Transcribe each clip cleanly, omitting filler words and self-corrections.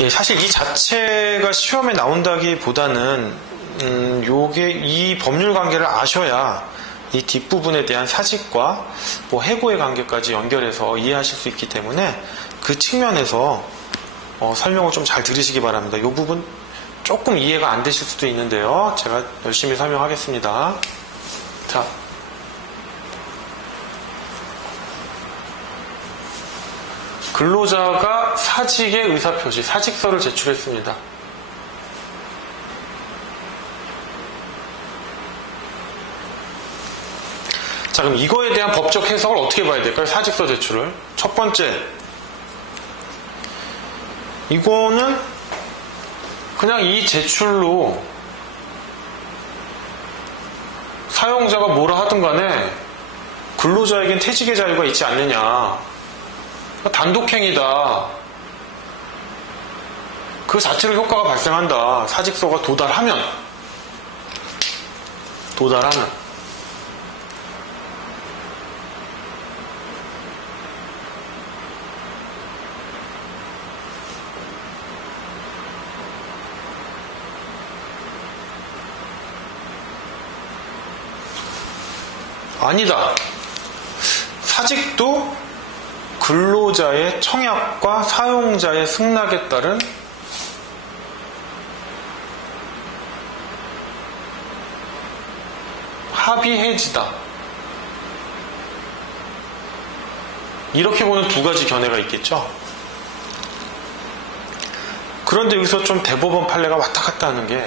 예, 사실 이 자체가 시험에 나온다기보다는 이 법률 관계를 아셔야 이 뒷부분에 대한 사직과 뭐 해고의 관계까지 연결해서 이해하실 수 있기 때문에 그 측면에서 설명을 좀 잘 들으시기 바랍니다. 이 부분 조금 이해가 안 되실 수도 있는데요. 제가 열심히 설명하겠습니다. 자, 근로자가 사직의 의사표시, 사직서를 제출했습니다. 자, 그럼 이거에 대한 법적 해석을 어떻게 봐야 될까요? 사직서 제출을. 첫 번째, 이거는 그냥 이 제출로 사용자가 뭐라 하든 간에 근로자에겐 퇴직의 자유가 있지 않느냐. 단독행위다. 그 자체로 효과가 발생한다. 사직서가 도달하면. 아니다. 사직도 근로자의 청약과 사용자의 승낙에 따른 합의 해지다. 이렇게 보는 두 가지 견해가 있겠죠. 그런데 여기서 좀 대법원 판례가 왔다 갔다 하는 게,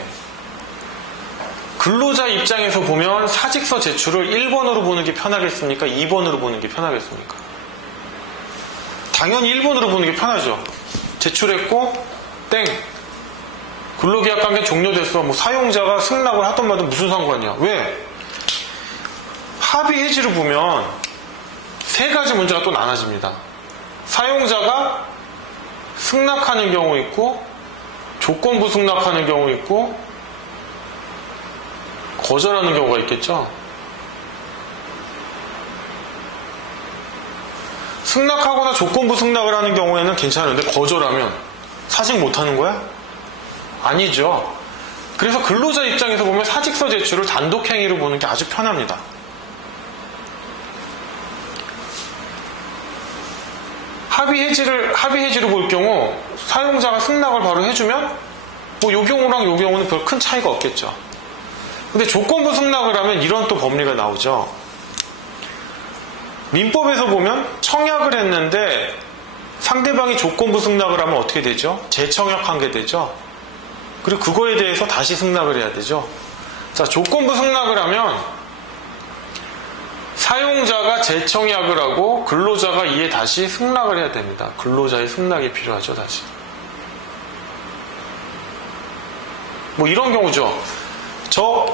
근로자 입장에서 보면 사직서 제출을 1번으로 보는 게 편하겠습니까? 2번으로 보는 게 편하겠습니까? 당연히 1번으로 보는 게 편하죠. 제출했고 땡, 근로계약 관계 종료됐어. 뭐 사용자가 승낙을 하든 말든 무슨 상관이야. 왜? 합의 해지를 보면 세 가지 문제가 또 나눠집니다. 사용자가 승낙하는 경우 있고, 조건부 승낙하는 경우 있고, 거절하는 경우가 있겠죠. 승낙하거나 조건부 승낙을 하는 경우에는 괜찮은데 거절하면 사직 못하는 거야? 아니죠. 그래서 근로자 입장에서 보면 사직서 제출을 단독행위로 보는 게 아주 편합니다. 합의 해지를 볼 경우 사용자가 승낙을 바로 해주면 뭐 요 경우랑 요 경우는 별 큰 차이가 없겠죠. 근데 조건부 승낙을 하면 이런 또 법리가 나오죠. 민법에서 보면 청약을 했는데 상대방이 조건부 승낙을 하면 어떻게 되죠? 재청약한 게 되죠. 그리고 그거에 대해서 다시 승낙을 해야 되죠. 자, 조건부 승낙을 하면 사용자가 재청약을 하고 근로자가 이에 다시 승낙을 해야 됩니다. 근로자의 승낙이 필요하죠, 다시. 뭐 이런 경우죠. 저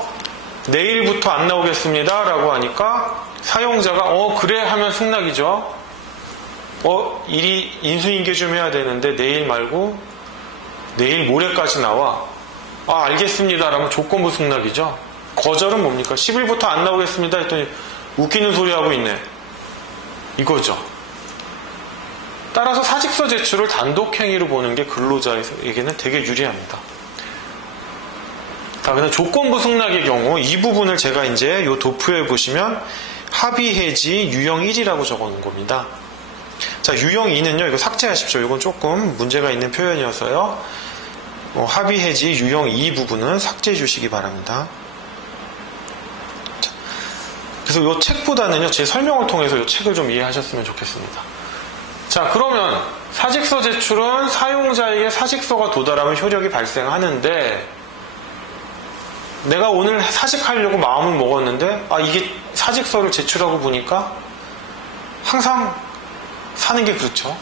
내일부터 안 나오겠습니다 라고 하니까 사용자가 그래 하면 승낙이죠. 일이 인수인계 좀 해야 되는데 내일 말고 내일 모레까지 나와. 알겠습니다 라면 조건부 승낙이죠. 거절은 뭡니까? 10일부터 안 나오겠습니다 했더니 웃기는 소리 하고 있네. 이거죠. 따라서 사직서 제출을 단독행위로 보는 게 근로자에게는 되게 유리합니다. 자, 그래서 조건부 승낙의 경우 이 부분을 제가 이제 요 도표에 보시면 합의 해지 유형 1이라고 적어 놓은 겁니다. 자, 유형 2는요, 이거 삭제하십시오. 이건 조금 문제가 있는 표현이어서요. 합의 해지 유형 2 부분은 삭제해 주시기 바랍니다. 자, 그래서 요 책보다는요, 제 설명을 통해서 요 책을 좀 이해하셨으면 좋겠습니다. 자, 그러면 사직서 제출은 사용자에게 사직서가 도달하면 효력이 발생하는데, 내가 오늘 사직하려고 마음을 먹었는데 이게 사직서를 제출하고 보니까 항상 사는 게 그렇죠.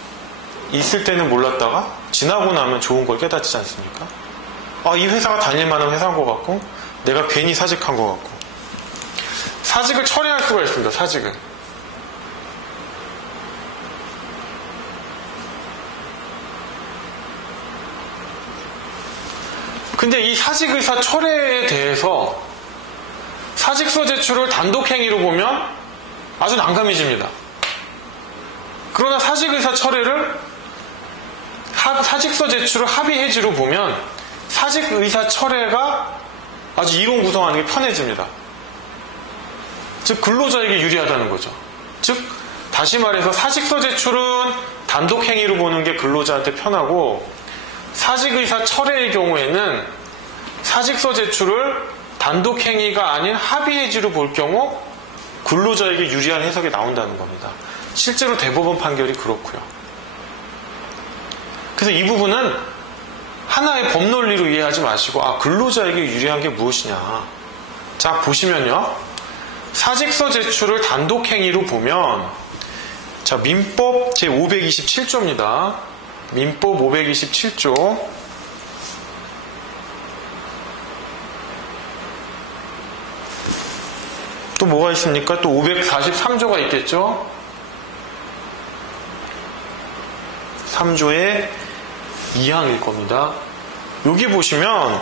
있을 때는 몰랐다가 지나고 나면 좋은 걸 깨닫지 않습니까? 이 회사가 다닐 만한 회사인 것 같고 내가 괜히 사직한 것 같고. 사직을 철회할 수가 있습니다. 사직을. 근데 이 사직의사 철회에 대해서 사직서 제출을 단독행위로 보면 아주 난감해집니다. 그러나 사직의사 철회를 사직서 제출을 합의 해지로 보면 사직 의사 철회가 아주 이론 구성하는 게 편해집니다. 즉 근로자에게 유리하다는 거죠. 즉 다시 말해서 사직서 제출은 단독 행위로 보는 게 근로자한테 편하고 사직 의사 철회의 경우에는 사직서 제출을 단독 행위가 아닌 합의 해지로 볼 경우 근로자에게 유리한 해석이 나온다는 겁니다. 실제로 대법원 판결이 그렇고요. 그래서 이 부분은 하나의 법논리로 이해하지 마시고 근로자에게 유리한 게 무엇이냐. 자 보시면요. 사직서 제출을 단독 행위로 보면 자 민법 제527조입니다. 민법 527조 또 뭐가 있습니까? 또 543조가 있겠죠? 3조의 2항일 겁니다. 여기 보시면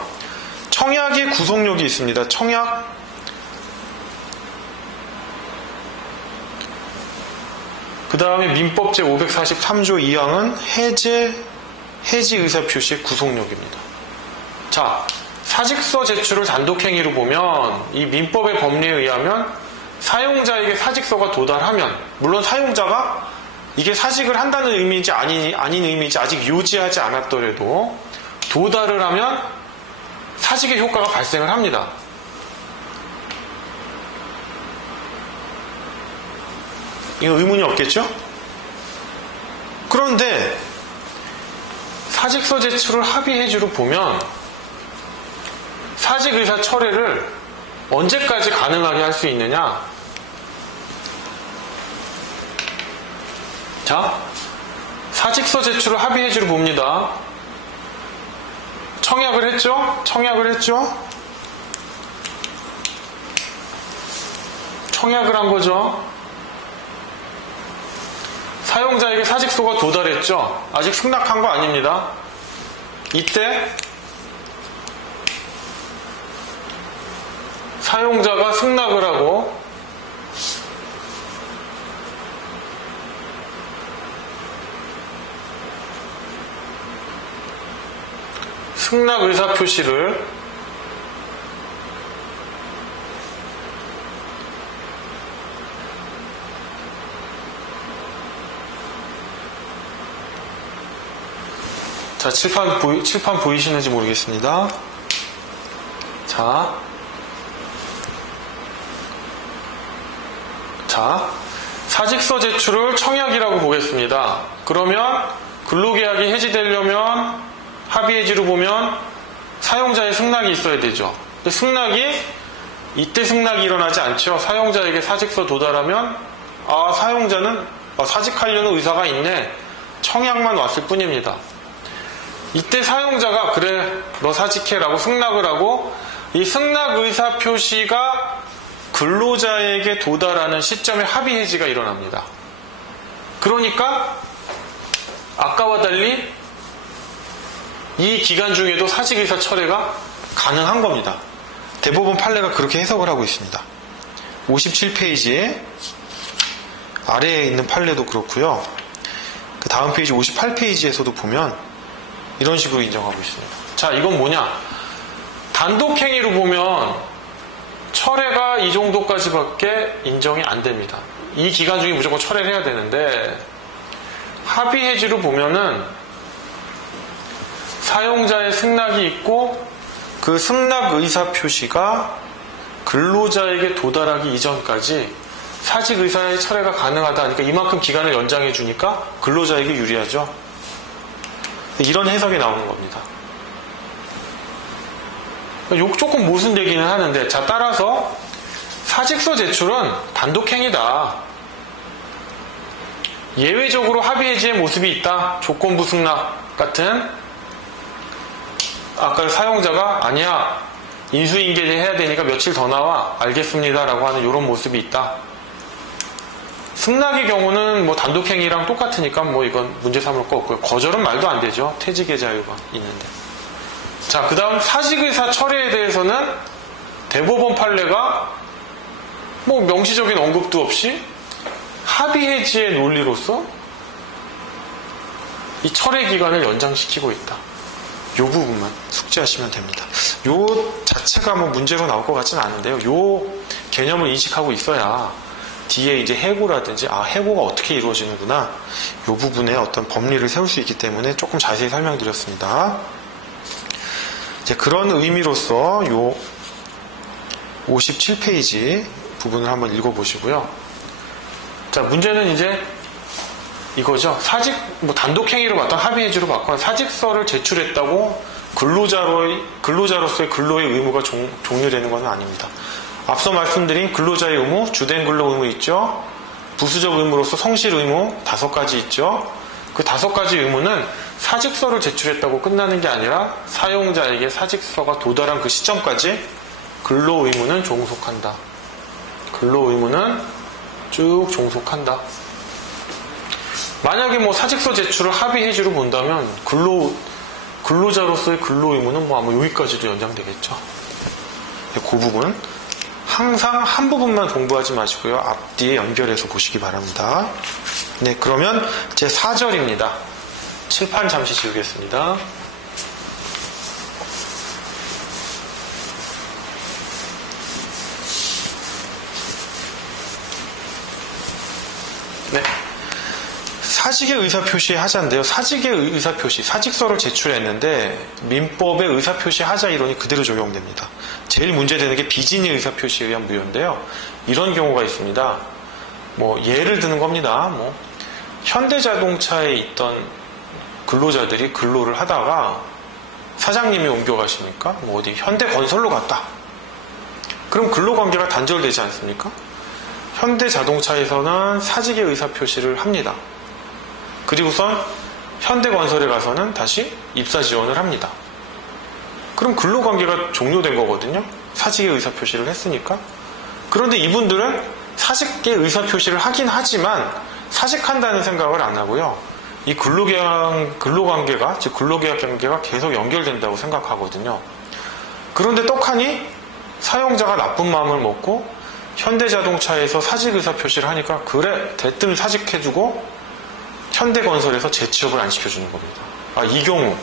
청약의 구속력이 있습니다. 청약 그 다음에 민법 제543조 2항은 해지 의사표시의 구속력입니다. 자, 사직서 제출을 단독 행위로 보면 이 민법의 법리에 의하면 사용자에게 사직서가 도달하면 물론 사용자가 이게 사직을 한다는 의미인지 아닌 의미인지 아직 요지하지 않았더라도 도달을 하면 사직의 효과가 발생을 합니다. 이거 의문이 없겠죠? 그런데 사직서 제출을 합의 해지로 보면 사직 의사 철회를 언제까지 가능하게 할 수 있느냐? 자, 사직서 제출을 합의 해지로 봅니다. 청약을 했죠? 청약을 한 거죠. 사용자에게 사직서가 도달했죠? 아직 승낙한 거 아닙니다. 이때 사용자가 승낙을 하고 승낙 의사 표시를 자, 칠판 보이시는지 모르겠습니다. 자, 사직서 제출을 청약이라고 보겠습니다. 그러면 근로계약이 해지되려면 합의 해지로 보면 사용자의 승낙이 있어야 되죠. 이때 승낙이 일어나지 않죠. 사용자에게 사직서 도달하면 사용자는 사직하려는 의사가 있네. 청약만 왔을 뿐입니다. 이때 사용자가 그래 너 사직해라고 승낙을 하고 이 승낙 의사 표시가 근로자에게 도달하는 시점에 합의 해지가 일어납니다. 그러니까 아까와 달리 이 기간 중에도 사직 의사 철회가 가능한 겁니다. 대법원 판례가 그렇게 해석을 하고 있습니다. 57페이지에 아래에 있는 판례도 그렇고요. 그 다음 페이지 58페이지에서도 보면 이런 식으로 인정하고 있습니다. 자, 이건 뭐냐? 단독 행위로 보면 철회가 이 정도까지밖에 인정이 안 됩니다. 이 기간 중에 무조건 철회를 해야 되는데 합의 해지로 보면은 사용자의 승낙이 있고 그 승낙 의사 표시가 근로자에게 도달하기 이전까지 사직 의사의 철회가 가능하다 하니까 이만큼 기간을 연장해 주니까 근로자에게 유리하죠. 이런 해석이 나오는 겁니다. 조금 모순되기는 하는데 자, 따라서 사직서 제출은 단독행위다. 예외적으로 합의 해지의 모습이 있다. 조건부 승낙 같은 아까 사용자가 아니야 인수인계해야 되니까 며칠 더 나와 알겠습니다 라고 하는 이런 모습이 있다. 승낙의 경우는 뭐 단독행위랑 똑같으니까 뭐 이건 문제 삼을 거 없고요. 거절은 말도 안 되죠. 퇴직의 자유가 있는데. 자, 그 다음 사직의사 철회에 대해서는 대법원 판례가 뭐 명시적인 언급도 없이 합의 해지의 논리로서 이 철회 기간을 연장시키고 있다. 이 부분만 숙지하시면 됩니다. 요 자체가 뭐 문제로 나올 것 같지는 않은데요. 요 개념을 인식하고 있어야 뒤에 이제 해고라든지 해고가 어떻게 이루어지는구나 이 부분에 어떤 법리를 세울 수 있기 때문에 조금 자세히 설명드렸습니다. 이제 그런 의미로서 요 57페이지 부분을 한번 읽어보시고요. 자, 문제는 이제 이거죠. 사직, 단독행위로 봤던 합의해지로 봤건 사직서를 제출했다고 근로자로서의 근로의 의무가 종료되는 것은 아닙니다. 앞서 말씀드린 근로자의 의무, 주된 근로 의무 있죠. 부수적 의무로서 성실 의무 5가지 있죠. 그 5가지 의무는 사직서를 제출했다고 끝나는 게 아니라 사용자에게 사직서가 도달한 그 시점까지 근로 의무는 종속한다. 근로 의무는 쭉 종속한다. 만약에 사직서 제출을 합의 해지로 본다면 근로자로서의 근로 의무는 아마 여기까지도 연장되겠죠. 그 부분 항상 한 부분만 공부하지 마시고요. 앞뒤에 연결해서 보시기 바랍니다. 네, 그러면 제 4절입니다. 칠판 잠시 지우겠습니다. 네. 사직의 의사표시의 하자인데요. 사직의 의사표시, 사직서를 제출했는데 민법의 의사표시 하자 이론이 그대로 적용됩니다. 제일 문제되는 게 비진의 의사표시에 의한 무효인데요. 이런 경우가 있습니다. 예를 드는 겁니다. 현대자동차에 있던 근로자들이 근로를 하다가 사장님이 옮겨가시니까 어디 현대건설로 갔다. 그럼 근로관계가 단절되지 않습니까? 현대자동차에서는 사직의 의사표시를 합니다. 그리고선 현대건설에 가서는 다시 입사 지원을 합니다. 그럼 근로관계가 종료된 거거든요. 사직의 의사표시를 했으니까. 그런데 이분들은 사직의 의사표시를 하긴 하지만 사직한다는 생각을 안 하고요. 이 근로관계가, 즉 근로계약 관계가 계속 연결된다고 생각하거든요. 그런데 떡하니 사용자가 나쁜 마음을 먹고 현대자동차에서 사직 의사표시를 하니까 그래 대뜸 사직해주고 현대건설에서 재취업을 안 시켜주는 겁니다. 이 경우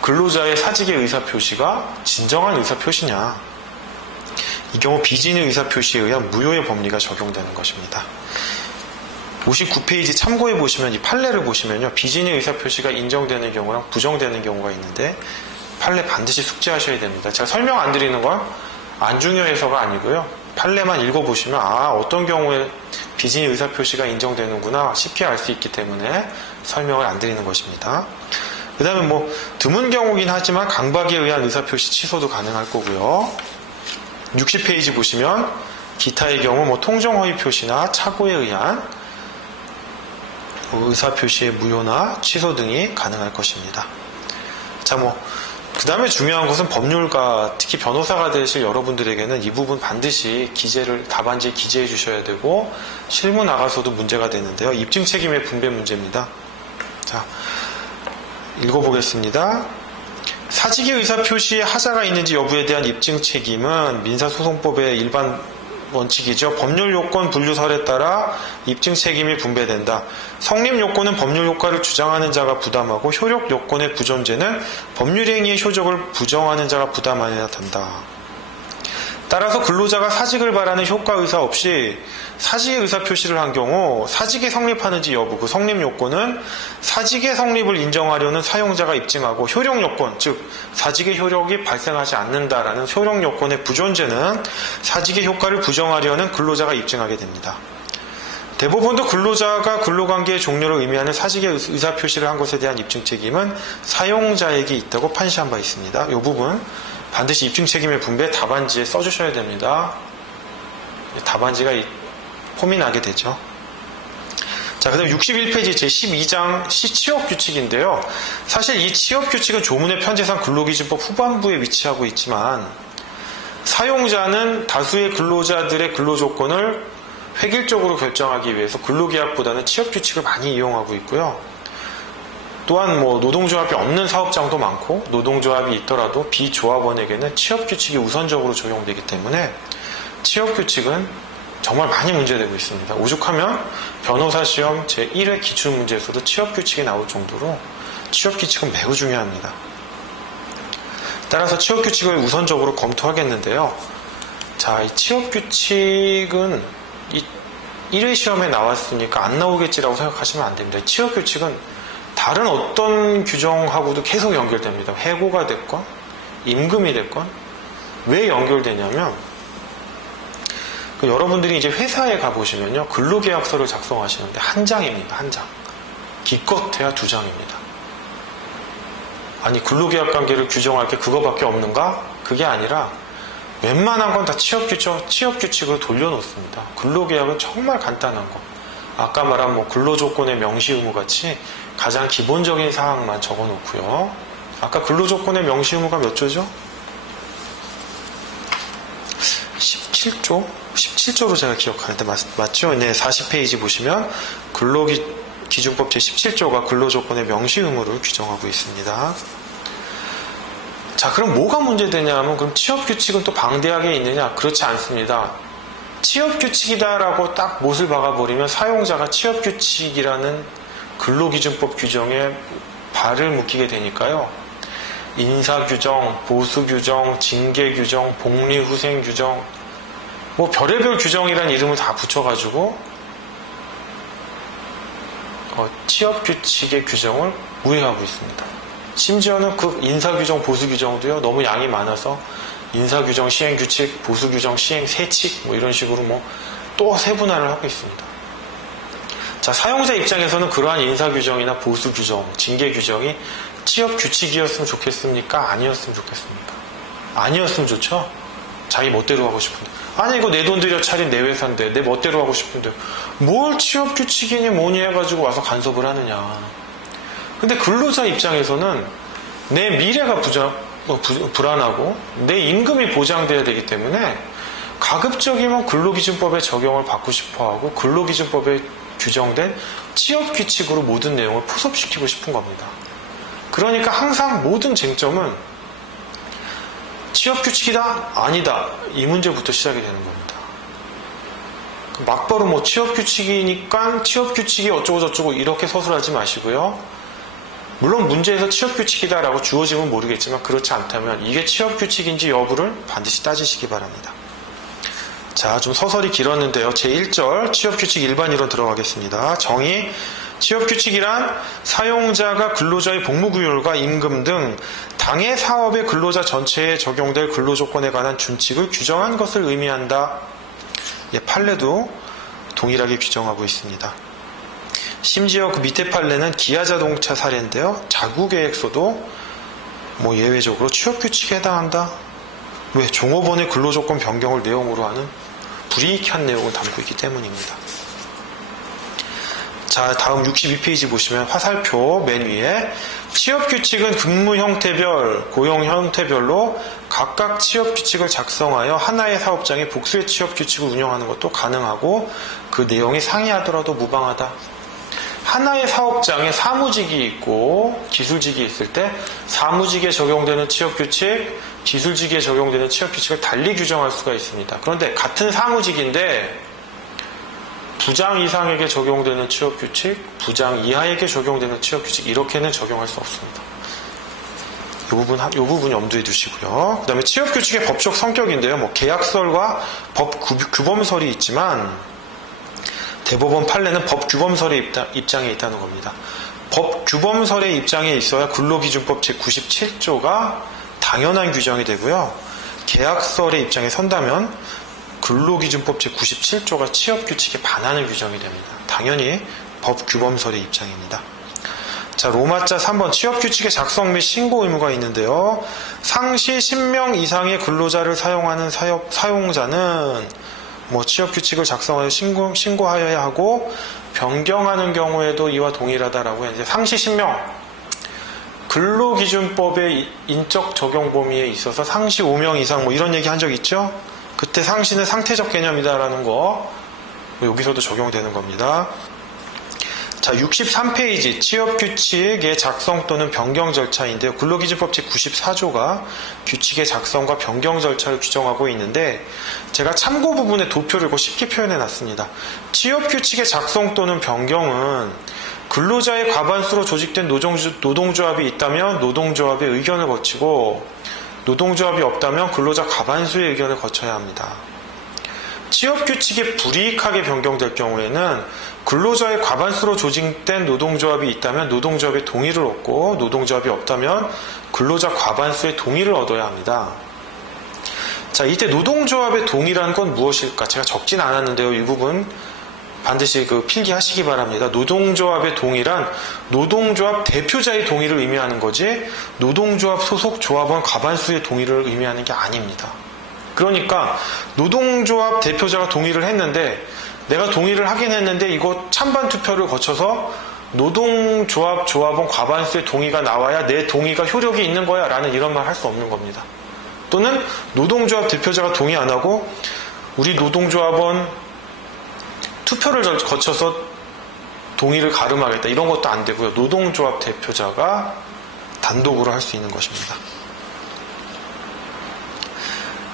근로자의 사직의 의사표시가 진정한 의사표시냐? 이 경우 비진의 의사표시에 의한 무효의 법리가 적용되는 것입니다. 59페이지 참고해 보시면 이 판례를 보시면요. 비진의 의사표시가 인정되는 경우랑 부정되는 경우가 있는데 판례 반드시 숙지하셔야 됩니다. 제가 설명 안 드리는 건 안 중요해서가 아니고요. 판례만 읽어보시면 어떤 경우에 비진의 의사표시가 인정되는구나 쉽게 알 수 있기 때문에 설명을 안 드리는 것입니다. 그 다음에 드문 경우긴 하지만 강박에 의한 의사표시 취소도 가능할 거고요. 60페이지 보시면 기타의 경우 통정허위 표시나 착오에 의한 의사표시의 무효나 취소 등이 가능할 것입니다. 자, 그 다음에 중요한 것은 법률가, 특히 변호사가 되실 여러분들에게는 이 부분 반드시 답안지에 기재해 주셔야 되고 실무 나가서도 문제가 되는데요. 입증 책임의 분배 문제입니다. 자, 읽어보겠습니다. 사직의 의사표시에 하자가 있는지 여부에 대한 입증 책임은 민사소송법의 일반 원칙이죠. 법률 요건 분류설에 따라 입증 책임이 분배된다. 성립 요건은 법률 효과를 주장하는 자가 부담하고 효력 요건의 부존재는 법률 행위의 효력을 부정하는 자가 부담해야 된다. 따라서 근로자가 사직을 바라는 효과 의사 없이 사직의 의사표시를 한 경우 사직이 성립하는지 여부, 그 성립 요건은 사직의 성립을 인정하려는 사용자가 입증하고 효력 요건, 즉 사직의 효력이 발생하지 않는다라는 효력 요건의 부존재는 사직의 효과를 부정하려는 근로자가 입증하게 됩니다. 대부분도 근로자가 근로관계의 종료를 의미하는 사직의 의사표시를 한 것에 대한 입증 책임은 사용자에게 있다고 판시한 바 있습니다. 이 부분 반드시 입증 책임의 분배 답안지에 써주셔야 됩니다. 답안지가 폼이 나게 되죠. 자, 그 다음 61페이지 제12장 시취업규칙인데요. 사실 이 취업규칙은 조문의 편제상 근로기준법 후반부에 위치하고 있지만 사용자는 다수의 근로자들의 근로조건을 획일적으로 결정하기 위해서 근로계약보다는 취업규칙을 많이 이용하고 있고요. 또한 노동조합이 없는 사업장도 많고 노동조합이 있더라도 비조합원에게는 취업규칙이 우선적으로 적용되기 때문에 취업규칙은 정말 많이 문제되고 있습니다. 오죽하면 변호사 시험 제1회 기출문제에서도 취업규칙이 나올 정도로 취업규칙은 매우 중요합니다. 따라서 취업규칙을 우선적으로 검토하겠는데요. 자, 이 취업규칙은 이 1회 시험에 나왔으니까 안 나오겠지라고 생각하시면 안 됩니다. 이 취업규칙은 다른 어떤 규정하고도 계속 연결됩니다. 해고가 됐건 임금이 됐건. 왜 연결되냐면 여러분들이 이제 회사에 가보시면요, 근로계약서를 작성하시는데 한 장입니다. 한 장. 기껏해야 2장입니다. 아니, 근로계약 관계를 규정할 게 그거밖에 없는가? 그게 아니라 웬만한 건 다 취업규칙으로 돌려놓습니다. 근로계약은 정말 간단한 거. 아까 말한 뭐 근로조건의 명시 의무 같이 가장 기본적인 사항만 적어놓고요. 아까 근로조건의 명시 의무가 몇 조죠? 17조? 17조로 제가 기억하는데 맞죠? 네, 40페이지 보시면 근로기준법 제17조가 근로조건의 명시 의무를 규정하고 있습니다. 자, 그럼 뭐가 문제되냐면 그럼 취업규칙은 또 방대하게 있느냐? 그렇지 않습니다. 취업규칙이다라고 딱 못을 박아버리면 사용자가 취업규칙이라는 근로기준법 규정에 발을 묶이게 되니까요. 인사규정, 보수규정, 징계규정, 복리후생규정, 뭐 별의별 규정이라는 이름을 다 붙여가지고 취업규칙의 규정을 무효하고 있습니다. 심지어는 그 인사규정, 보수규정도요, 너무 양이 많아서 인사규정 시행규칙, 보수규정 시행 세칙, 뭐 이런 식으로 뭐 또 세분화를 하고 있습니다. 자, 사용자 입장에서는 그러한 인사규정이나 보수규정, 징계규정이 취업규칙이었으면 좋겠습니까? 아니었으면 좋겠습니까? 아니었으면 좋죠? 자기 멋대로 하고 싶은데. 아니, 이거 내 돈 들여 차린 내 회사인데 내 멋대로 하고 싶은데 뭘 취업규칙이니 뭐니 해가지고 와서 간섭을 하느냐. 근데 근로자 입장에서는 내 미래가 불안하고 내 임금이 보장돼야 되기 때문에 가급적이면 근로기준법의 적용을 받고 싶어하고 근로기준법에 규정된 취업규칙으로 모든 내용을 포섭시키고 싶은 겁니다. 그러니까 항상 모든 쟁점은 취업규칙이다? 아니다. 이 문제부터 시작이 되는 겁니다. 막바로 뭐 취업규칙이니까 취업규칙이 어쩌고저쩌고 이렇게 서술하지 마시고요. 물론 문제에서 취업규칙이다라고 주어지면 모르겠지만 그렇지 않다면 이게 취업규칙인지 여부를 반드시 따지시기 바랍니다. 자, 좀 서설이 길었는데요. 제1절 취업규칙 일반이론 들어가겠습니다. 정의: 취업규칙이란 사용자가 근로자의 복무구율과 임금 등 당해 사업의 근로자 전체에 적용될 근로조건에 관한 준칙을 규정한 것을 의미한다. 예, 판례도 동일하게 규정하고 있습니다. 심지어 그 밑에 판례는 기아자동차 사례인데요. 자구계획서도 뭐 예외적으로 취업규칙에 해당한다. 왜? 종업원의 근로조건 변경을 내용으로 하는 불이익한 내용을 담고 있기 때문입니다. 자, 다음 62페이지 보시면 화살표 맨 위에 취업규칙은 근무 형태별, 고용 형태별로 각각 취업규칙을 작성하여 하나의 사업장에 복수의 취업규칙을 운영하는 것도 가능하고 그 내용이 상이하더라도 무방하다. 하나의 사업장에 사무직이 있고 기술직이 있을 때 사무직에 적용되는 취업규칙, 기술직에 적용되는 취업규칙을 달리 규정할 수가 있습니다. 그런데 같은 사무직인데 부장 이상에게 적용되는 취업규칙, 부장 이하에게 적용되는 취업규칙 이렇게는 적용할 수 없습니다. 이 부분 염두에 두시고요. 그 다음에 취업규칙의 법적 성격인데요. 뭐 계약설과 법 규범설이 있지만 대법원 판례는 법 규범설의 입장에 있다는 겁니다. 법 규범설의 입장에 있어야 근로기준법 제97조가 당연한 규정이 되고요. 계약설의 입장에 선다면 근로기준법 제97조가 취업규칙에 반하는 규정이 됩니다. 당연히 법 규범설의 입장입니다. 자, 로마자 3번 취업규칙의 작성 및 신고 의무가 있는데요. 상시 10명 이상의 근로자를 사용하는 사용자는 뭐 취업규칙을 작성하여 신고하여야 하고 변경하는 경우에도 이와 동일하다라고 이제 상시 10명 근로기준법의 인적 적용 범위에 있어서 상시 5명 이상 뭐 이런 얘기 한 적 있죠? 그때 상시는 상태적 개념이다라는 거 여기서도 적용되는 겁니다. 자, 63페이지 취업규칙의 작성 또는 변경 절차인데요. 근로기준법 제94조가 규칙의 작성과 변경 절차를 규정하고 있는데 제가 참고 부분에 도표를 이거 쉽게 표현해 놨습니다. 취업규칙의 작성 또는 변경은 근로자의 과반수로 조직된 노동조합이 있다면 노동조합의 의견을 거치고 노동조합이 없다면 근로자 과반수의 의견을 거쳐야 합니다. 취업규칙이 불이익하게 변경될 경우에는 근로자의 과반수로 조직된 노동조합이 있다면 노동조합의 동의를 얻고 노동조합이 없다면 근로자 과반수의 동의를 얻어야 합니다. 자, 이때 노동조합의 동의라는 건 무엇일까? 제가 적진 않았는데요. 이 부분 반드시 필기하시기 바랍니다. 노동조합의 동의란 노동조합 대표자의 동의를 의미하는 거지 노동조합 소속 조합원 과반수의 동의를 의미하는 게 아닙니다. 그러니까 노동조합 대표자가 동의를 했는데 내가 동의를 하긴 했는데 이거 찬반 투표를 거쳐서 노동조합 조합원 과반수의 동의가 나와야 내 동의가 효력이 있는 거야 라는 이런 말 할 수 없는 겁니다. 또는 노동조합 대표자가 동의 안 하고 우리 노동조합원 투표를 거쳐서 동의를 가름하겠다 이런 것도 안 되고요. 노동조합 대표자가 단독으로 할 수 있는 것입니다.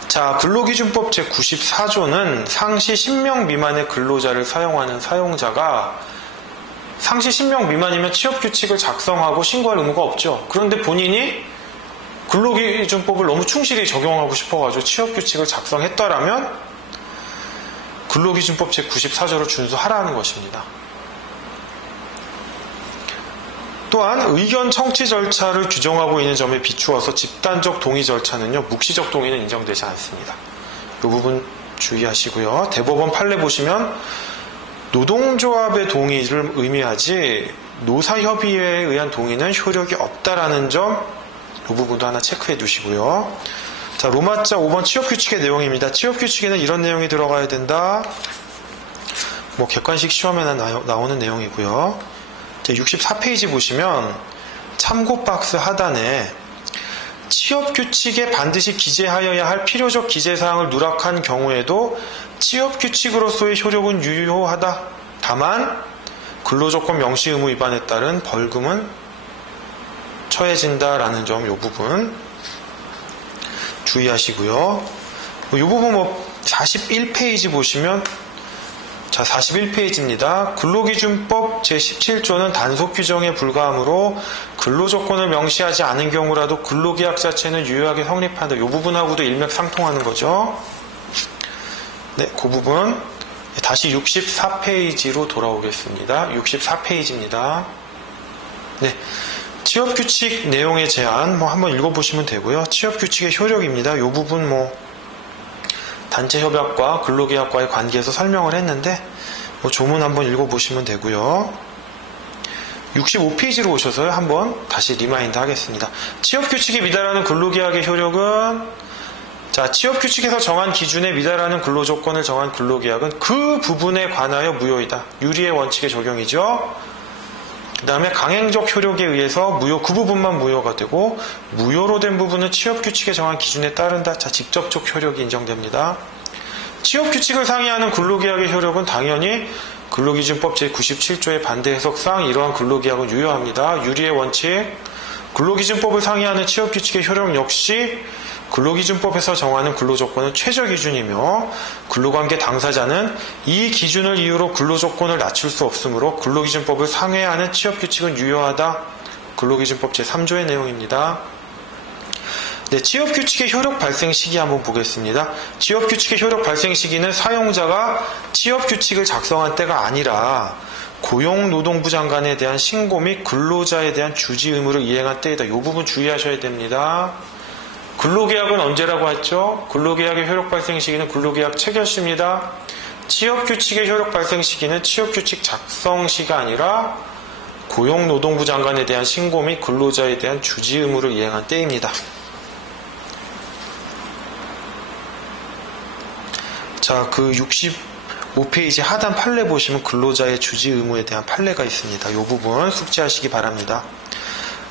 자, 근로기준법 제94조는 상시 10명 미만의 근로자를 사용하는 사용자가 상시 10명 미만이면 취업규칙을 작성하고 신고할 의무가 없죠. 그런데 본인이 근로기준법을 너무 충실히 적용하고 싶어가지고 취업규칙을 작성했다라면 근로기준법 제94조를 준수하라는 것입니다. 또한 의견 청취 절차를 규정하고 있는 점에 비추어서 집단적 동의 절차는요, 묵시적 동의는 인정되지 않습니다. 이 부분 주의하시고요. 대법원 판례 보시면 노동조합의 동의를 의미하지 노사협의회에 의한 동의는 효력이 없다라는 점, 이 부분도 하나 체크해 두시고요. 자, 로마자 5번 취업규칙의 내용입니다. 취업규칙에는 이런 내용이 들어가야 된다. 객관식 시험에나 나오는 내용이고요. 64페이지 보시면 참고 박스 하단에 취업규칙에 반드시 기재하여야 할 필요적 기재사항을 누락한 경우에도 취업규칙으로서의 효력은 유효하다. 다만 근로조건 명시 의무 위반에 따른 벌금은 처해진다라는 점, 이 부분 주의하시고요. 이 부분 41페이지 보시면 자, 41페이지입니다. 근로기준법 제17조는 단속 규정에 불과하므로 근로조건을 명시하지 않은 경우라도 근로계약 자체는 유효하게 성립한다. 이 부분하고도 일맥상통하는 거죠. 네, 그 부분 다시 64페이지로 돌아오겠습니다. 64페이지입니다. 네, 취업규칙 내용의 제한 한번 읽어보시면 되고요. 취업규칙의 효력입니다. 이 부분 단체협약과 근로계약과의 관계에서 설명을 했는데 조문 한번 읽어보시면 되고요. 65페이지로 오셔서 한번 다시 리마인드 하겠습니다. 취업규칙에 미달하는 근로계약의 효력은 자, 취업규칙에서 정한 기준에 미달하는 근로조건을 정한 근로계약은 그 부분에 관하여 무효이다. 유리의 원칙의 적용이죠. 그 다음에 강행적 효력에 의해서 그 부분만 무효가 되고 무효로 된 부분은 취업규칙에 정한 기준에 따른다. 자, 직접적 효력이 인정됩니다. 취업규칙을 상회하는 근로계약의 효력은 당연히 근로기준법 제97조의 반대 해석상 이러한 근로계약은 유효합니다. 유리의 원칙, 근로기준법을 상회하는 취업규칙의 효력 역시 근로기준법에서 정하는 근로조건은 최저기준이며 근로관계 당사자는 이 기준을 이유로 근로조건을 낮출 수 없으므로 근로기준법을 상회하는 취업규칙은 유효하다. 근로기준법 제3조의 내용입니다. 네, 취업규칙의 효력 발생 시기 한번 보겠습니다. 취업규칙의 효력 발생 시기는 사용자가 취업규칙을 작성한 때가 아니라 고용노동부 장관에 대한 신고 및 근로자에 대한 주지 의무를 이행한 때이다. 이 부분 주의하셔야 됩니다. 근로계약은 언제라고 했죠? 근로계약의 효력 발생 시기는 근로계약 체결시입니다. 취업규칙의 효력 발생 시기는 취업규칙 작성 시가 아니라 고용노동부 장관에 대한 신고 및 근로자에 대한 주지 의무를 이행한 때입니다. 자, 그 65페이지 하단 판례 보시면 근로자의 주지 의무에 대한 판례가 있습니다. 이 부분 숙지하시기 바랍니다.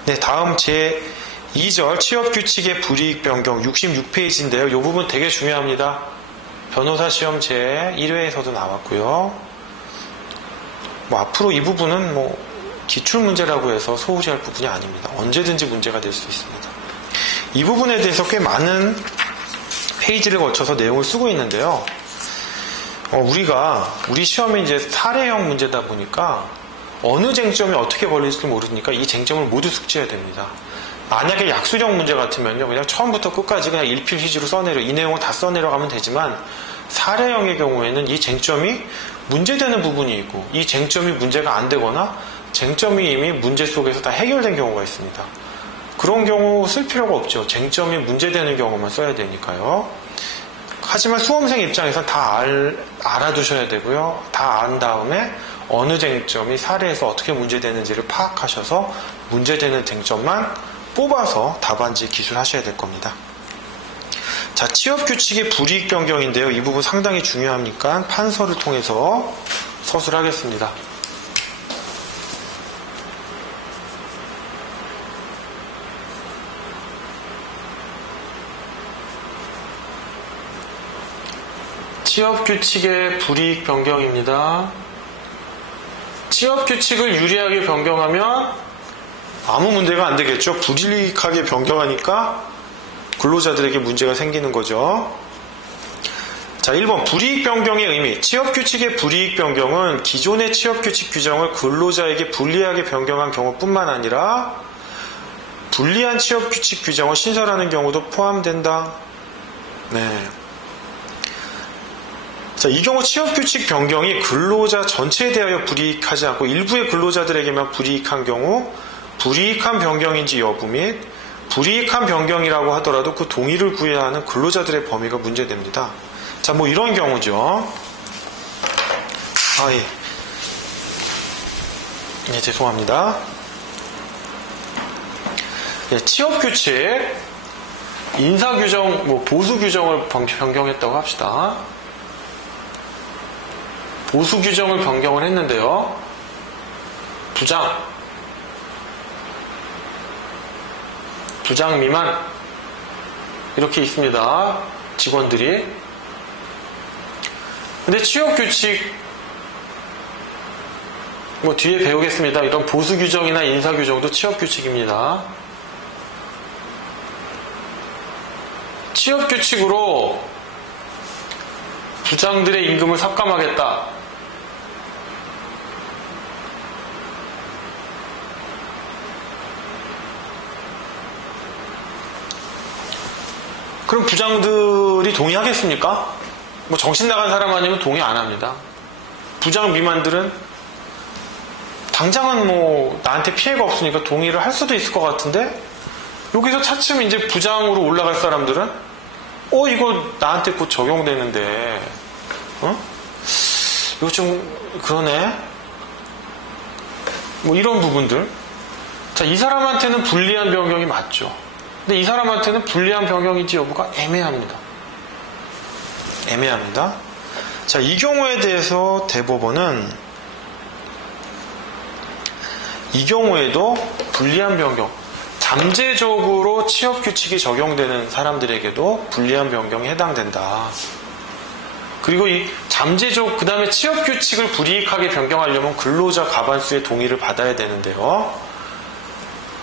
네, 다음 제2절 취업규칙의 불이익 변경 66페이지인데요. 이 부분 되게 중요합니다. 변호사 시험 제1회에서도 나왔고요. 앞으로 이 부분은 기출문제라고 해서 소홀히할 부분이 아닙니다. 언제든지 문제가 될 수 있습니다. 이 부분에 대해서 꽤 많은 페이지를 거쳐서 내용을 쓰고 있는데요. 우리 시험이 이제 사례형 문제다 보니까 어느 쟁점이 어떻게 벌릴지 모르니까 이 쟁점을 모두 숙지해야 됩니다. 만약에 약수형 문제 같으면요, 그냥 처음부터 끝까지 그냥 일필휘지로 써내려, 이 내용을 다 써내려가면 되지만, 사례형의 경우에는 이 쟁점이 문제되는 부분이 있고, 이 쟁점이 문제가 안 되거나, 쟁점이 이미 문제 속에서 다 해결된 경우가 있습니다. 그런 경우 쓸 필요가 없죠. 쟁점이 문제되는 경우만 써야 되니까요. 하지만 수험생 입장에서는 다 알아두셔야 되고요. 다 안 다음에 어느 쟁점이 사례에서 어떻게 문제되는지를 파악하셔서 문제되는 쟁점만 뽑아서 답안지 기술하셔야 될 겁니다. 자, 취업규칙의 불이익 변경인데요. 이 부분 상당히 중요하니까 판서를 통해서 서술하겠습니다. 취업규칙의 불이익 변경입니다. 취업규칙을 유리하게 변경하면 아무 문제가 안 되겠죠. 불이익하게 변경하니까 근로자들에게 문제가 생기는 거죠. 자, 1번 불이익 변경의 의미. 취업규칙의 불이익 변경은 기존의 취업규칙 규정을 근로자에게 불리하게 변경한 경우뿐만 아니라 불리한 취업규칙 규정을 신설하는 경우도 포함된다. 네. 자, 이 경우 취업규칙 변경이 근로자 전체에 대하여 불이익하지 않고 일부의 근로자들에게만 불이익한 경우 불이익한 변경인지 여부 및 불이익한 변경이라고 하더라도 그 동의를 구해야 하는 근로자들의 범위가 문제됩니다. 자, 이런 경우죠. 예, 죄송합니다. 예, 취업규칙 인사규정, 보수규정을 변경했다고 합시다. 보수 규정을 변경을 했는데요. 부장 미만 이렇게 있습니다. 직원들이. 근데 취업규칙 뒤에 배우겠습니다. 이런 보수 규정이나 인사 규정도 취업규칙입니다. 취업규칙으로 부장들의 임금을 삭감하겠다. 그럼 부장들이 동의하겠습니까? 정신 나간 사람 아니면 동의 안 합니다. 부장 미만들은 당장은 나한테 피해가 없으니까 동의를 할 수도 있을 것 같은데 여기서 차츰 이제 부장으로 올라갈 사람들은 이거 나한테 곧 적용되는데 이거 좀 그러네. 이런 부분들. 자, 이 사람한테는 불리한 변경이 맞죠. 근데 이 사람한테는 불리한 변경인지 여부가 애매합니다. 자, 이 경우에 대해서 대법원은 이 경우에도 불리한 변경, 잠재적으로 취업규칙이 적용되는 사람들에게도 불리한 변경에 해당된다. 그리고 이 잠재적, 그 다음에 취업규칙을 불이익하게 변경하려면 근로자 과반수의 동의를 받아야 되는데요.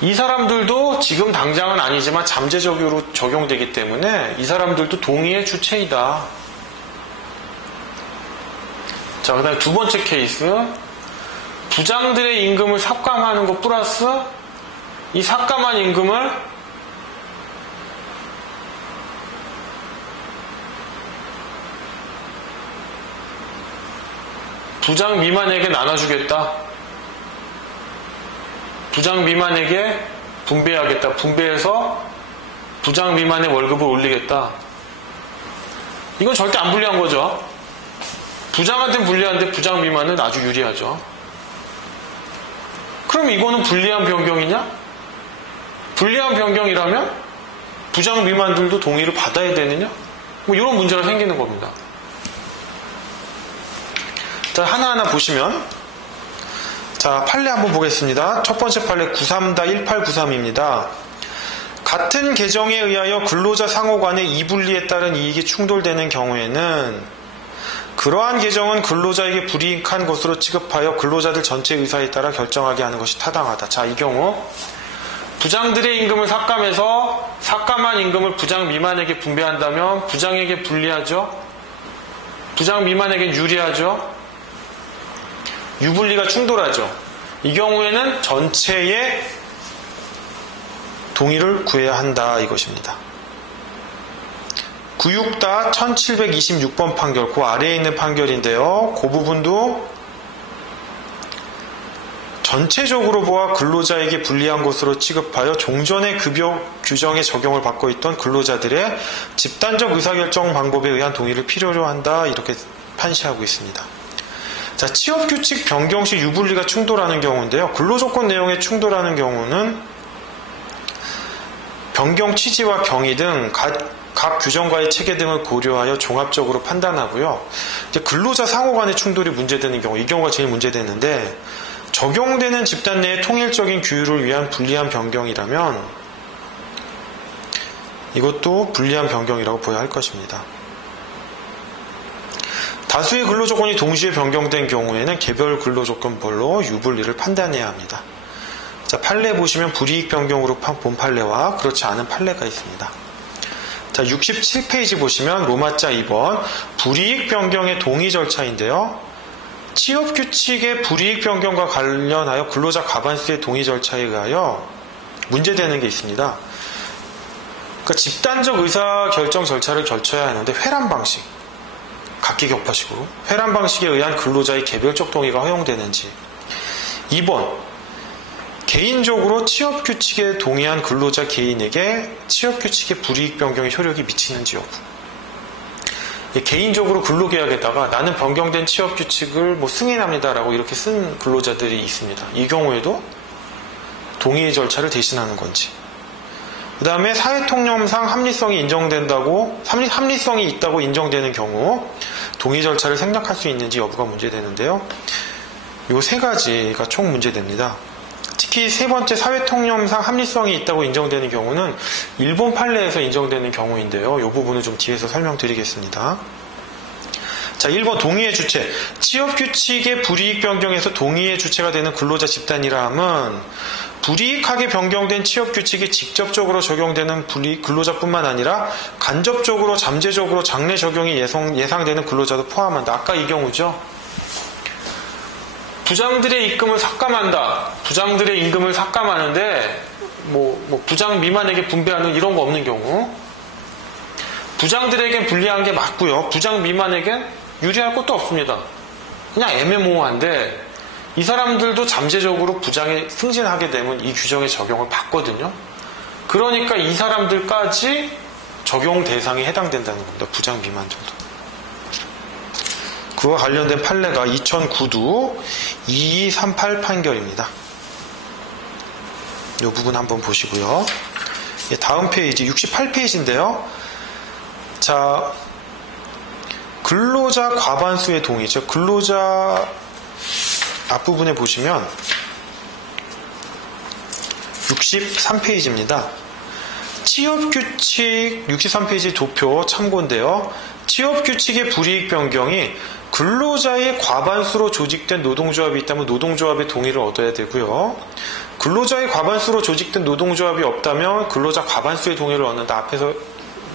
이 사람들도 지금 당장은 아니지만 잠재적으로 적용되기 때문에 이 사람들도 동의의 주체이다. 자, 그 다음에 두 번째 케이스. 부장들의 임금을 삭감하는 것 플러스 이 삭감한 임금을 부장 미만에게 나눠주겠다. 부장 미만에게 분배하겠다. 분배해서 부장 미만의 월급을 올리겠다. 이건 절대 안 불리한 거죠. 부장한테는 불리한데 부장 미만은 아주 유리하죠. 그럼 이거는 불리한 변경이냐? 불리한 변경이라면 부장 미만들도 동의를 받아야 되느냐? 이런 문제가 생기는 겁니다. 자, 하나하나 보시면, 자, 판례 한번 보겠습니다. 첫 번째 판례 93-1893입니다. 같은 개정에 의하여 근로자 상호 간의 이분리에 따른 이익이 충돌되는 경우에는 그러한 개정은 근로자에게 불이익한 것으로 취급하여 근로자들 전체 의사에 따라 결정하게 하는 것이 타당하다. 자, 이 경우 부장들의 임금을 삭감해서 삭감한 임금을 부장 미만에게 분배한다면 부장에게 불리하죠. 부장 미만에게 유리하죠. 유불리가 충돌하죠. 이 경우에는 전체의 동의를 구해야 한다 이것입니다. 96다 1726번 판결, 그 아래에 있는 판결인데요. 그 부분도 전체적으로 보아 근로자에게 불리한 것으로 취급하여 종전의 급여 규정에 적용을 받고 있던 근로자들의 집단적 의사결정 방법에 의한 동의를 필요로 한다 이렇게 판시하고 있습니다. 자, 취업규칙 변경 시 유불리가 충돌하는 경우인데요. 근로조건 내용에 충돌하는 경우는 변경 취지와 경위 등 각 규정과의 체계 등을 고려하여 종합적으로 판단하고요. 이제 근로자 상호 간의 충돌이 문제되는 경우, 이 경우가 제일 문제되는데 적용되는 집단 내의 통일적인 규율을 위한 불리한 변경이라면 이것도 불리한 변경이라고 보아야 할 것입니다. 다수의 근로조건이 동시에 변경된 경우에는 개별 근로조건별로 유불리를 판단해야 합니다. 자, 판례 보시면 불이익 변경으로 본 판례와 그렇지 않은 판례가 있습니다. 자, 67페이지 보시면 로마자 2번 불이익 변경의 동의 절차인데요. 취업규칙의 불이익 변경과 관련하여 근로자 과반수의 동의 절차에 의하여 문제되는 게 있습니다. 그러니까 집단적 의사결정 절차를 거쳐야 하는데 회람 방식, 각기격파식으로 회람 방식에 의한 근로자의 개별적 동의가 허용되는지. 2번 개인적으로 취업규칙에 동의한 근로자 개인에게 취업규칙의 불이익 변경의 효력이 미치는지 여부. 개인적으로 근로계약에다가 나는 변경된 취업규칙을 승인합니다라고 이렇게 쓴 근로자들이 있습니다. 이 경우에도 동의 절차를 대신하는 건지. 그 다음에 사회통념상 합리성이 있다고 인정되는 경우 동의 절차를 생략할 수 있는지 여부가 문제되는데요. 이 세 가지가 총 문제됩니다. 특히 세 번째 사회통념상 합리성이 있다고 인정되는 경우는 일본 판례에서 인정되는 경우인데요. 이 부분은 좀 뒤에서 설명드리겠습니다. 자, 1번 동의의 주체. 취업규칙의 불이익 변경에서 동의의 주체가 되는 근로자 집단이라 함은 불이익하게 변경된 취업규칙이 직접적으로 적용되는 근로자뿐만 아니라 간접적으로 잠재적으로 장래 적용이 예상되는 근로자도 포함한다. 아까 이 경우죠. 부장들의 임금을 삭감한다. 부장들의 임금을 삭감하는데 부장 미만에게 분배하는 이런 거 없는 경우 부장들에겐 불리한 게 맞고요. 부장 미만에겐 유리할 것도 없습니다. 그냥 애매모호한데 이 사람들도 잠재적으로 부장에 승진하게 되면 이 규정의 적용을 받거든요. 그러니까 이 사람들까지 적용 대상에 해당된다는 겁니다. 부장 미만들도. 그와 관련된 판례가 2009도 2238 판결입니다. 이 부분 한번 보시고요. 다음 페이지 68페이지인데요. 자, 근로자 과반수의 동의죠. 근로자 앞부분에 보시면 63페이지입니다. 취업규칙 63페이지 도표 참고인데요. 취업규칙의 불이익 변경이 근로자의 과반수로 조직된 노동조합이 있다면 노동조합의 동의를 얻어야 되고요. 근로자의 과반수로 조직된 노동조합이 없다면 근로자 과반수의 동의를 얻는다. 앞에서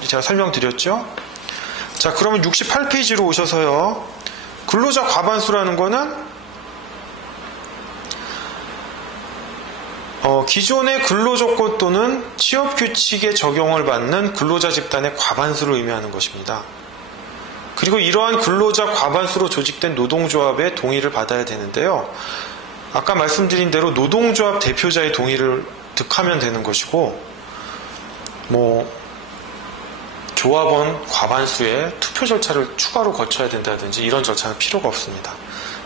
제가 설명드렸죠. 자, 그러면 68페이지로 오셔서요. 근로자 과반수라는 거는 기존의 근로조건 또는 취업규칙에 적용을 받는 근로자 집단의 과반수를 의미하는 것입니다. 그리고 이러한 근로자 과반수로 조직된 노동조합의 동의를 받아야 되는데요. 아까 말씀드린 대로 노동조합 대표자의 동의를 득하면 되는 것이고 조합원 과반수의 투표 절차를 추가로 거쳐야 된다든지 이런 절차는 필요가 없습니다.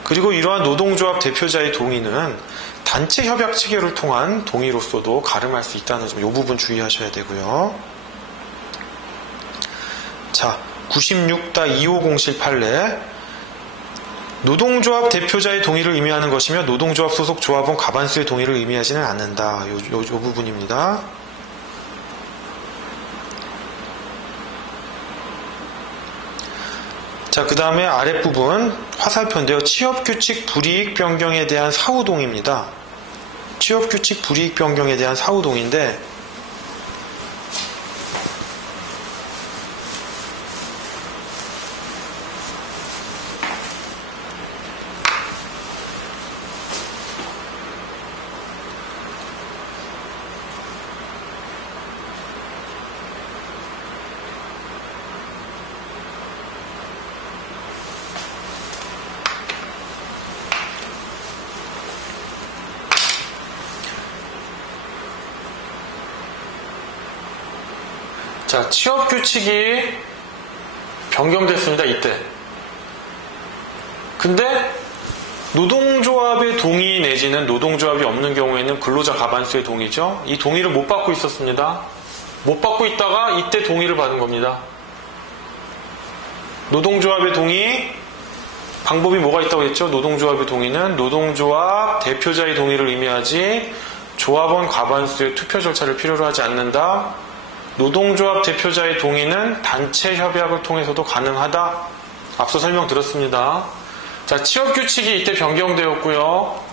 그리고 이러한 노동조합 대표자의 동의는 단체 협약 체결을 통한 동의로서도 가름할 수 있다는 점, 이 부분 주의하셔야 되고요. 자, 96-2507 판례. 노동조합 대표자의 동의를 의미하는 것이며 노동조합 소속 조합원 과반수의 동의를 의미하지는 않는다. 요 부분입니다. 자, 그 다음에 아랫부분 화살표인데요. 취업규칙 불이익 변경에 대한 사후동의입니다. 취업규칙 불이익 변경에 대한 사후동의인데, 자, 취업규칙이 변경됐습니다. 이때. 근데 노동조합의 동의 내지는 노동조합이 없는 경우에는 근로자 과반수의 동의죠. 이 동의를 못 받고 있었습니다. 못 받고 있다가 이때 동의를 받은 겁니다. 노동조합의 동의, 방법이 뭐가 있다고 했죠? 노동조합의 동의는 노동조합 대표자의 동의를 의미하지 조합원 과반수의 투표 절차를 필요로 하지 않는다. 노동조합 대표자의 동의는 단체 협약을 통해서도 가능하다. 앞서 설명드렸습니다. 자, 취업규칙이 이때 변경되었고요.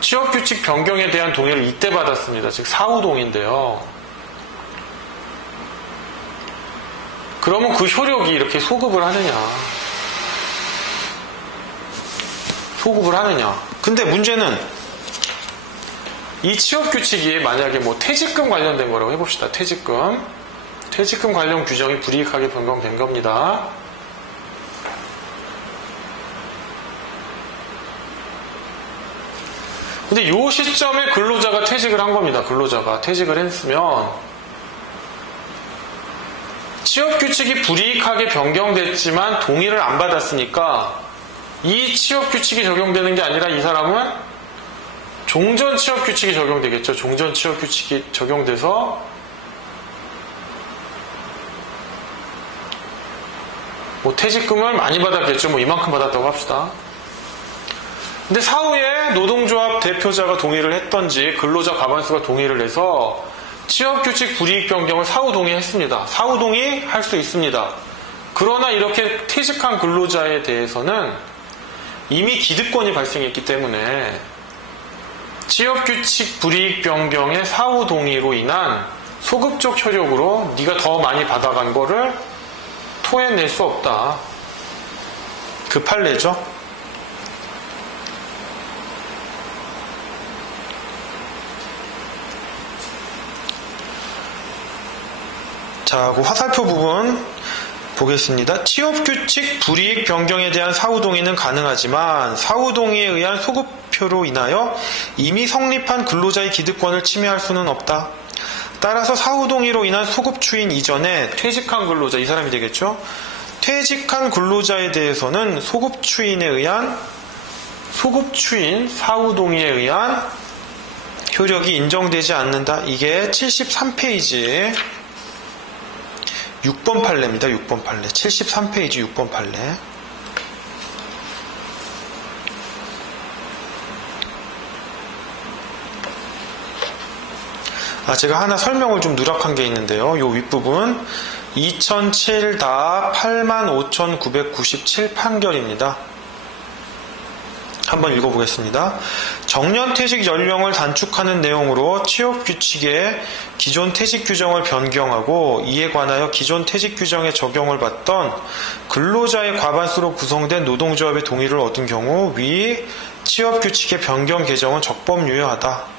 취업규칙 변경에 대한 동의를 이때 받았습니다. 즉 사후동의인데요. 그러면 그 효력이 이렇게 소급을 하느냐? 소급을 하느냐? 근데 문제는 이 취업규칙이 만약에 뭐 퇴직금 관련된 거라고 해봅시다. 퇴직금 관련 규정이 불이익하게 변경된 겁니다. 근데 이 시점에 근로자가 퇴직을 한 겁니다. 근로자가 퇴직을 했으면 취업규칙이 불이익하게 변경됐지만 동의를 안 받았으니까 이 취업규칙이 적용되는 게 아니라 이 사람은 종전 취업규칙이 적용되겠죠. 종전 취업규칙이 적용돼서 뭐 퇴직금을 많이 받았겠죠. 뭐 이만큼 받았다고 합시다. 근데 사후에 노동조합 대표자가 동의를 했던지 근로자 과반수가 동의를 해서 취업규칙 불이익 변경을 사후 동의했습니다. 사후 동의할 수 있습니다. 그러나 이렇게 퇴직한 근로자에 대해서는 이미 기득권이 발생했기 때문에 취업규칙 불이익 변경의 사후 동의로 인한 소급적 효력으로 네가 더 많이 받아간 거를 토해낼 수 없다. 그 판례죠. 자, 그 화살표 부분 보겠습니다. 취업규칙 불이익 변경에 대한 사후동의는 가능하지만 사후동의에 의한 소급표로 인하여 이미 성립한 근로자의 기득권을 침해할 수는 없다. 따라서 사후동의로 인한 소급추인 이전에 퇴직한 근로자, 이 사람이 되겠죠? 퇴직한 근로자에 대해서는 소급추인 사후동의에 의한 효력이 인정되지 않는다. 이게 73페이지 6번 판례입니다. 6번 판례. 73페이지 6번 판례. 제가 하나 설명을 좀 누락한 게 있는데요. 요 윗부분 2007-85,997 판결입니다. 한번 읽어보겠습니다. 정년퇴직 연령을 단축하는 내용으로 취업규칙의 기존 퇴직 규정을 변경하고 이에 관하여 기존 퇴직 규정에 적용을 받던 근로자의 과반수로 구성된 노동조합의 동의를 얻은 경우 위 취업규칙의 변경 개정은 적법유효하다.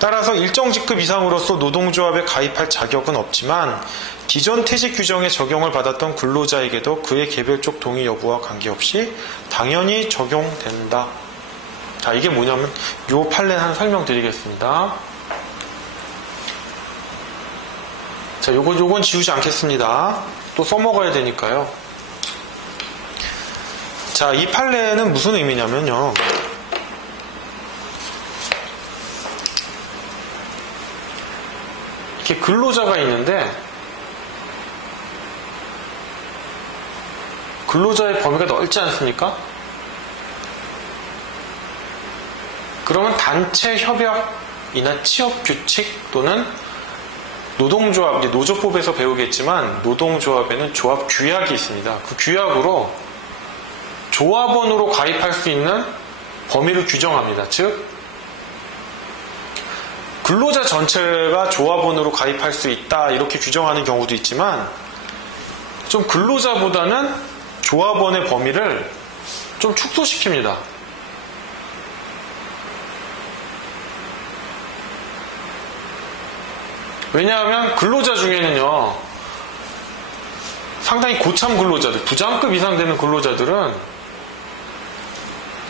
따라서 일정 직급 이상으로서 노동조합에 가입할 자격은 없지만 기존 퇴직 규정에 적용을 받았던 근로자에게도 그의 개별적 동의 여부와 관계없이 당연히 적용된다. 자, 이게 뭐냐면 요 판례 하나 설명드리겠습니다. 자, 요건 지우지 않겠습니다. 또 써먹어야 되니까요. 자, 이 판례는 무슨 의미냐면요. 이렇게 근로자가 있는데 근로자의 범위가 넓지 않습니까? 그러면 단체 협약이나 취업 규칙 또는 노동조합, 이제 노조법에서 배우겠지만 노동조합에는 조합 규약이 있습니다. 그 규약으로 조합원으로 가입할 수 있는 범위를 규정합니다. 즉 근로자 전체가 조합원으로 가입할 수 있다 이렇게 규정하는 경우도 있지만 좀 근로자보다는 조합원의 범위를 좀 축소시킵니다. 왜냐하면 근로자 중에는요 상당히 고참 근로자들, 부장급 이상 되는 근로자들은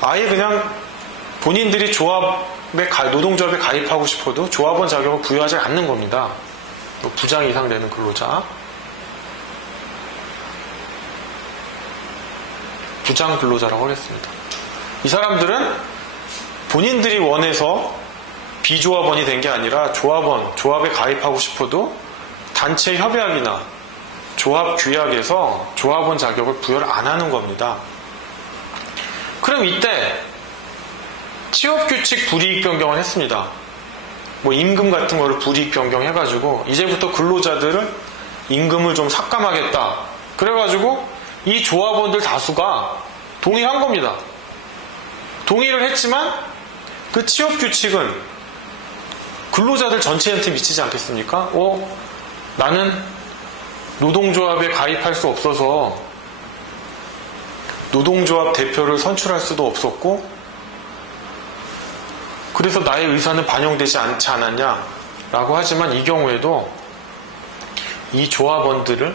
아예 그냥 본인들이 노동조합에 가입하고 싶어도 조합원 자격을 부여하지 않는 겁니다. 부장 이상 되는 근로자, 부장 근로자라고 하겠습니다. 이 사람들은 본인들이 원해서 비조합원이 된 게 아니라 조합에 가입하고 싶어도 단체 협약이나 조합 규약에서 조합원 자격을 부여를 안 하는 겁니다. 그럼 이때 취업규칙 불이익 변경을 했습니다. 뭐 임금 같은 거를 불이익 변경해가지고 이제부터 근로자들은 임금을 좀 삭감하겠다. 그래가지고 이 조합원들 다수가 동의한 겁니다. 동의를 했지만 그 취업규칙은 근로자들 전체한테 미치지 않겠습니까? 나는 노동조합에 가입할 수 없어서 노동조합 대표를 선출할 수도 없었고 그래서 나의 의사는 반영되지 않지 않았냐 라고 하지만 이 경우에도 이 조합원들로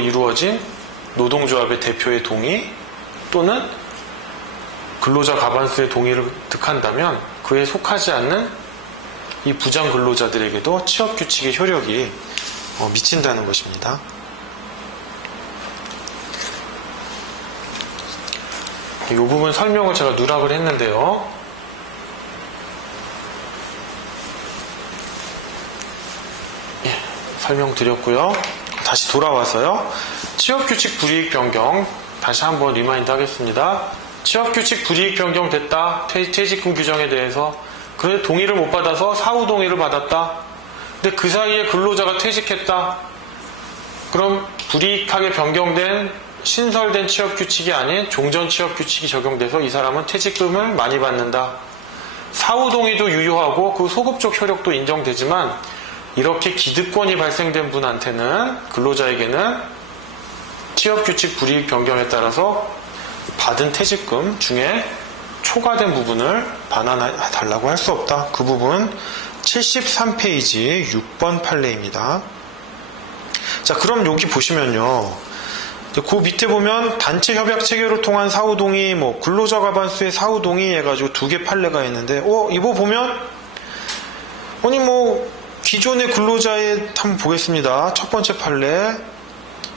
이루어진 노동조합의 대표의 동의 또는 근로자 과반수의 동의를 득한다면 그에 속하지 않는 이 부장 근로자들에게도 취업규칙의 효력이 미친다는 것입니다. 이 부분 설명을 제가 누락을 했는데요. 설명드렸고요. 다시 돌아와서요. 취업규칙 불이익 변경 다시 한번 리마인드 하겠습니다. 취업규칙 불이익 변경됐다. 퇴직금 규정에 대해서 그런데 동의를 못 받아서 사후 동의를 받았다. 근데 그 사이에 근로자가 퇴직했다. 그럼 불이익하게 변경된 신설된 취업규칙이 아닌 종전 취업규칙이 적용돼서 이 사람은 퇴직금을 많이 받는다. 사후 동의도 유효하고 그 소급적 효력도 인정되지만 이렇게 기득권이 발생된 분한테는 근로자에게는 취업규칙 불이익 변경에 따라서 받은 퇴직금 중에 초과된 부분을 반환달라고 할 수 없다. 그 부분 73페이지 6번 판례입니다. 자, 그럼 여기 보시면요. 그 밑에 보면 단체 협약 체결을 통한 사후동의, 근로자 과반수의 사후동의 해가지고 두 개 판례가 있는데, 이거 보면, 기존의 근로자의 한번 보겠습니다. 첫 번째 판례.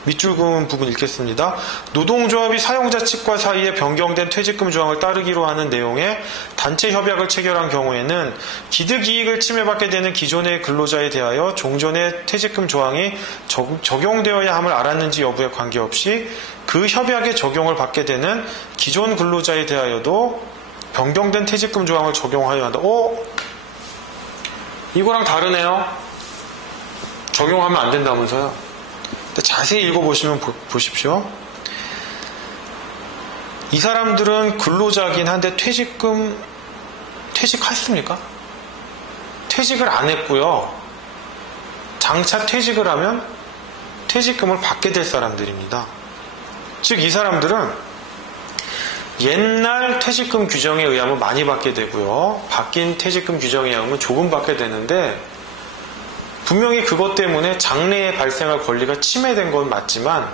밑줄 그은 부분 읽겠습니다. 노동조합이 사용자 측과 사이에 변경된 퇴직금 조항을 따르기로 하는 내용의 단체 협약을 체결한 경우에는 기득이익을 침해받게 되는 기존의 근로자에 대하여 종전의 퇴직금 조항이 적용되어야 함을 알았는지 여부에 관계없이 그 협약의 적용을 받게 되는 기존 근로자에 대하여도 변경된 퇴직금 조항을 적용하여야 한다. 이거랑 다르네요. 적용하면 안 된다면서요. 자세히 읽어보시면 보십시오. 이 사람들은 근로자긴 한데 퇴직했습니까? 퇴직을 안 했고요. 장차 퇴직을 하면 퇴직금을 받게 될 사람들입니다. 즉 이 사람들은 옛날 퇴직금 규정에 의하면 많이 받게 되고요. 바뀐 퇴직금 규정에 의하면 조금 받게 되는데 분명히 그것 때문에 장래에 발생할 권리가 침해된 건 맞지만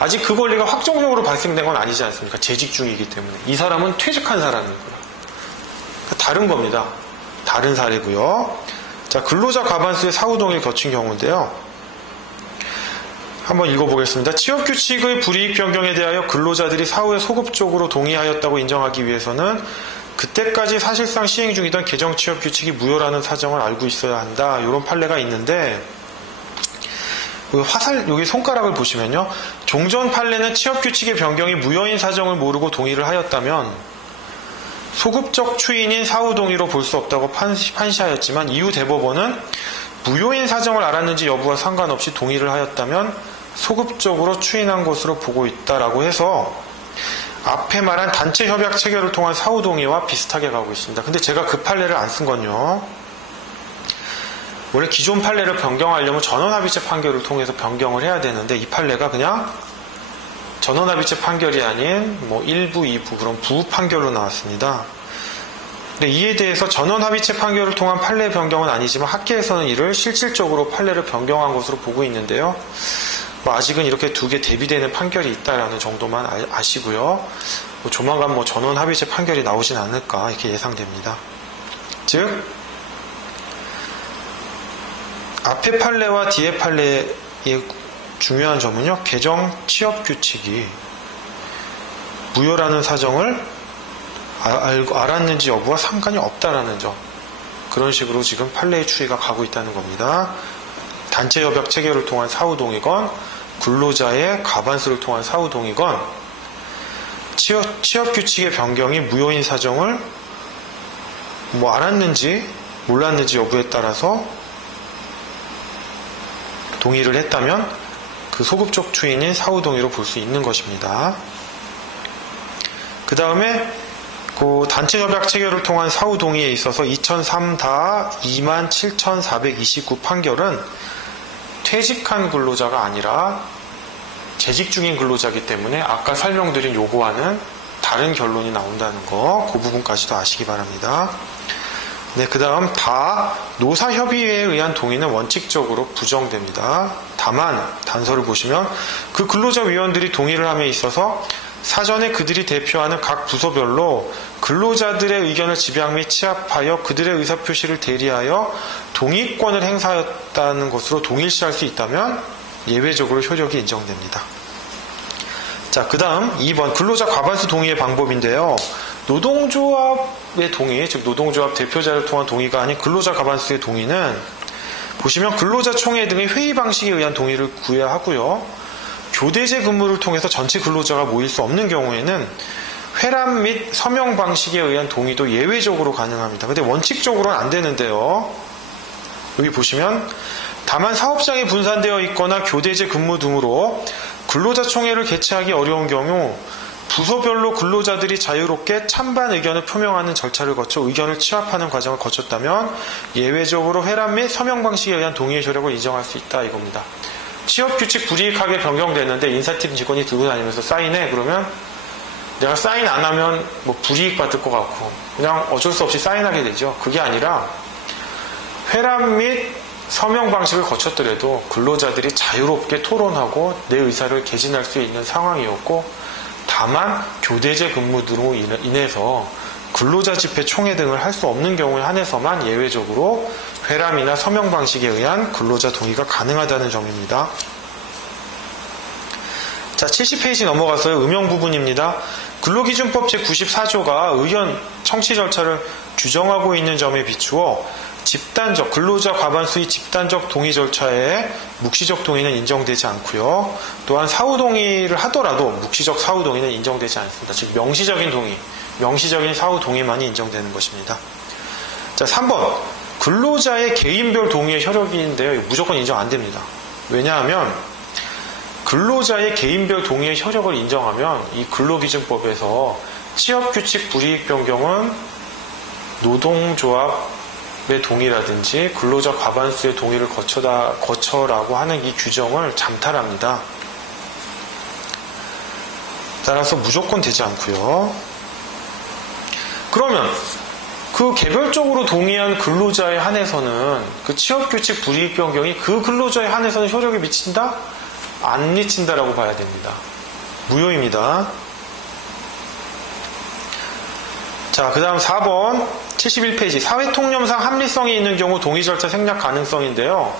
아직 그 권리가 확정적으로 발생된 건 아니지 않습니까? 재직 중이기 때문에. 이 사람은 퇴직한 사람이고요. 그러니까 다른 겁니다. 다른 사례고요. 자, 근로자 과반수의 사후동의를 거친 경우인데요. 한번 읽어보겠습니다. 취업규칙의 불이익 변경에 대하여 근로자들이 사후에 소급적으로 동의하였다고 인정하기 위해서는 그때까지 사실상 시행 중이던 개정 취업규칙이 무효라는 사정을 알고 있어야 한다. 이런 판례가 있는데 여기 손가락을 보시면요. 종전 판례는 취업규칙의 변경이 무효인 사정을 모르고 동의를 하였다면 소급적 추인인 사후동의로 볼 수 없다고 판시하였지만 이후 대법원은 무효인 사정을 알았는지 여부와 상관없이 동의를 하였다면 소급적으로 추인한 것으로 보고 있다라고 해서 앞에 말한 단체 협약 체결을 통한 사후동의와 비슷하게 가고 있습니다. 근데 제가 그 판례를 안 쓴 건요. 원래 기존 판례를 변경하려면 전원합의체 판결을 통해서 변경을 해야 되는데 이 판례가 그냥 전원합의체 판결이 아닌 뭐 1부, 2부 그런 부부 판결로 나왔습니다. 근데 이에 대해서 전원합의체 판결을 통한 판례 변경은 아니지만 학계에서는 이를 실질적으로 판례를 변경한 것으로 보고 있는데요. 뭐 아직은 이렇게 두 개 대비되는 판결이 있다라는 정도만 아시고요. 뭐 조만간 뭐 전원합의체 판결이 나오진 않을까 이렇게 예상됩니다. 즉 앞에 판례와 뒤에 판례의 중요한 점은요. 개정 취업규칙이 무효라는 사정을 알았는지 여부와 상관이 없다라는 점. 그런 식으로 지금 판례의 추이가 가고 있다는 겁니다. 단체 협약 체결을 통한 사후동의건 근로자의 과반수를 통한 사후동의건 취업규칙의 변경이 무효인 사정을 뭐 알았는지 몰랐는지 여부에 따라서 동의를 했다면 그 소급적 추인인 사후동의로 볼 수 있는 것입니다. 그 다음에 그 단체협약 체결을 통한 사후동의에 있어서 2003다 27,429 판결은 퇴직한 근로자가 아니라 재직 중인 근로자이기 때문에 아까 설명드린 요거와는 다른 결론이 나온다는 거, 그 부분까지도 아시기 바랍니다. 네, 그 다음 다 노사협의회에 의한 동의는 원칙적으로 부정됩니다. 다만 단서를 보시면 그 근로자 위원들이 동의를 함에 있어서 사전에 그들이 대표하는 각 부서별로 근로자들의 의견을 집약 및 취합하여 그들의 의사표시를 대리하여 동의권을 행사하였다는 것으로 동일시할 수 있다면 예외적으로 효력이 인정됩니다. 자, 그 다음 2번 근로자 과반수 동의의 방법인데요. 노동조합의 동의, 즉 노동조합 대표자를 통한 동의가 아닌 근로자 과반수의 동의는 보시면 근로자총회 등의 회의 방식에 의한 동의를 구해야 하고요. 교대제 근무를 통해서 전체 근로자가 모일 수 없는 경우에는 회람 및 서명 방식에 의한 동의도 예외적으로 가능합니다. 근데 원칙적으로는 안 되는데요. 여기 보시면 다만 사업장이 분산되어 있거나 교대제 근무 등으로 근로자총회를 개최하기 어려운 경우 부서별로 근로자들이 자유롭게 찬반 의견을 표명하는 절차를 거쳐 의견을 취합하는 과정을 거쳤다면 예외적으로 회람 및 서명 방식에 의한 동의의 효력을 인정할 수 있다 이겁니다. 취업규칙 불이익하게 변경됐는데 인사팀 직원이 들고 다니면서 사인해. 그러면 내가 사인 안 하면 뭐 불이익 받을 것 같고 그냥 어쩔 수 없이 사인하게 되죠. 그게 아니라 회람 및 서명 방식을 거쳤더라도 근로자들이 자유롭게 토론하고 내 의사를 개진할 수 있는 상황이었고 다만 교대제 근무 등으로 인해서 근로자 집회 총회 등을 할 수 없는 경우에 한해서만 예외적으로 회람이나 서명 방식에 의한 근로자 동의가 가능하다는 점입니다. 자, 70페이지 넘어가서요. 음영 부분입니다. 근로기준법 제94조가 의견 청취 절차를 규정하고 있는 점에 비추어 집단적, 근로자 과반수의 집단적 동의 절차에 묵시적 동의는 인정되지 않고요. 또한 사후동의를 하더라도 묵시적 사후동의는 인정되지 않습니다. 즉 명시적인 동의, 명시적인 사후동의만이 인정되는 것입니다. 자, 3번 근로자의 개인별 동의의 효력인데요. 무조건 인정 안 됩니다. 왜냐하면 근로자의 개인별 동의의 효력을 인정하면 이 근로기준법에서 취업규칙 불이익 변경은 노동조합의 동의라든지 근로자 과반수의 동의를 거쳐라고 하는 이 규정을 잠탈합니다. 따라서 무조건 되지 않고요. 그러면 그 개별적으로 동의한 근로자에 한해서는 그 취업규칙 불이익 변경이 그 근로자에 한해서는 효력이 미친다? 안 미친다라고 봐야 됩니다. 무효입니다. 자, 그 다음 4번 71페이지 사회통념상 합리성이 있는 경우 동의 절차 생략 가능성인데요.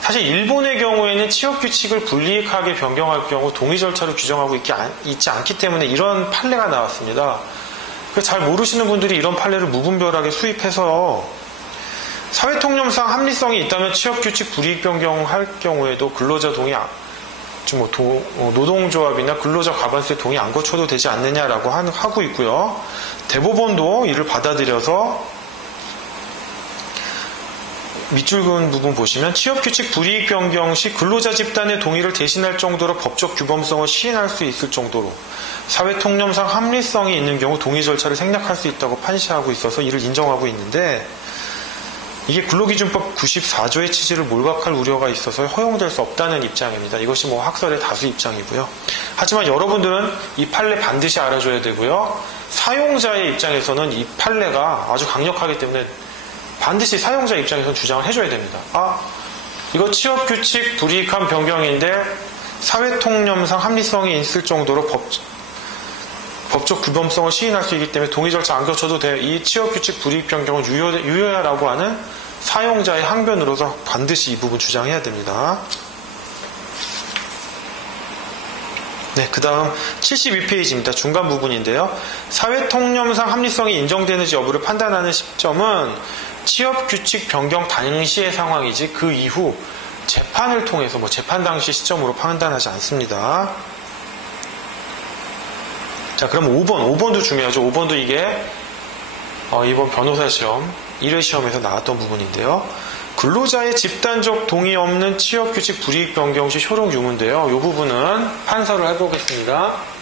사실 일본의 경우에는 취업규칙을 불이익하게 변경할 경우 동의 절차를 규정하고 있지 않기 때문에 이런 판례가 나왔습니다. 잘 모르시는 분들이 이런 판례를 무분별하게 수입해서 사회통념상 합리성이 있다면 취업규칙 불이익 변경할 경우에도 근로자 동의 노동조합이나 근로자 과반수의 동의 안 거쳐도 되지 않느냐라고 하고 있고요. 대법원도 이를 받아들여서 밑줄 그은 부분 보시면 취업규칙 불이익 변경 시 근로자 집단의 동의를 대신할 정도로 법적 규범성을 시인할 수 있을 정도로 사회통념상 합리성이 있는 경우 동의 절차를 생략할 수 있다고 판시하고 있어서 이를 인정하고 있는데, 이게 근로기준법 94조의 취지를 몰각할 우려가 있어서 허용될 수 없다는 입장입니다. 이것이 학설의 다수 입장이고요. 하지만 여러분들은 이 판례 반드시 알아줘야 되고요. 사용자의 입장에서는 이 판례가 아주 강력하기 때문에 반드시 사용자 입장에서는 주장을 해줘야 됩니다. 이거 취업규칙 불이익한 변경인데 사회통념상 합리성이 있을 정도로 법적 규범성을 시인할 수 있기 때문에 동의 절차 안 거쳐도 돼. 이 취업규칙 불이익 변경은 유효야라고 하는 사용자의 항변으로서 반드시 이 부분 주장해야 됩니다. 네, 그 다음 72페이지입니다. 중간 부분인데요. 사회통념상 합리성이 인정되는지 여부를 판단하는 시점은 취업규칙 변경 당시의 상황이지 그 이후 재판을 통해서 재판 당시 시점으로 판단하지 않습니다. 자, 그럼 5번도 중요하죠. 5번도 이게 이번 변호사 시험 1회 시험에서 나왔던 부분인데요. 근로자의 집단적 동의 없는 취업규칙 불이익 변경 시 효력 유무인데요. 이 부분은 판서를 해보겠습니다.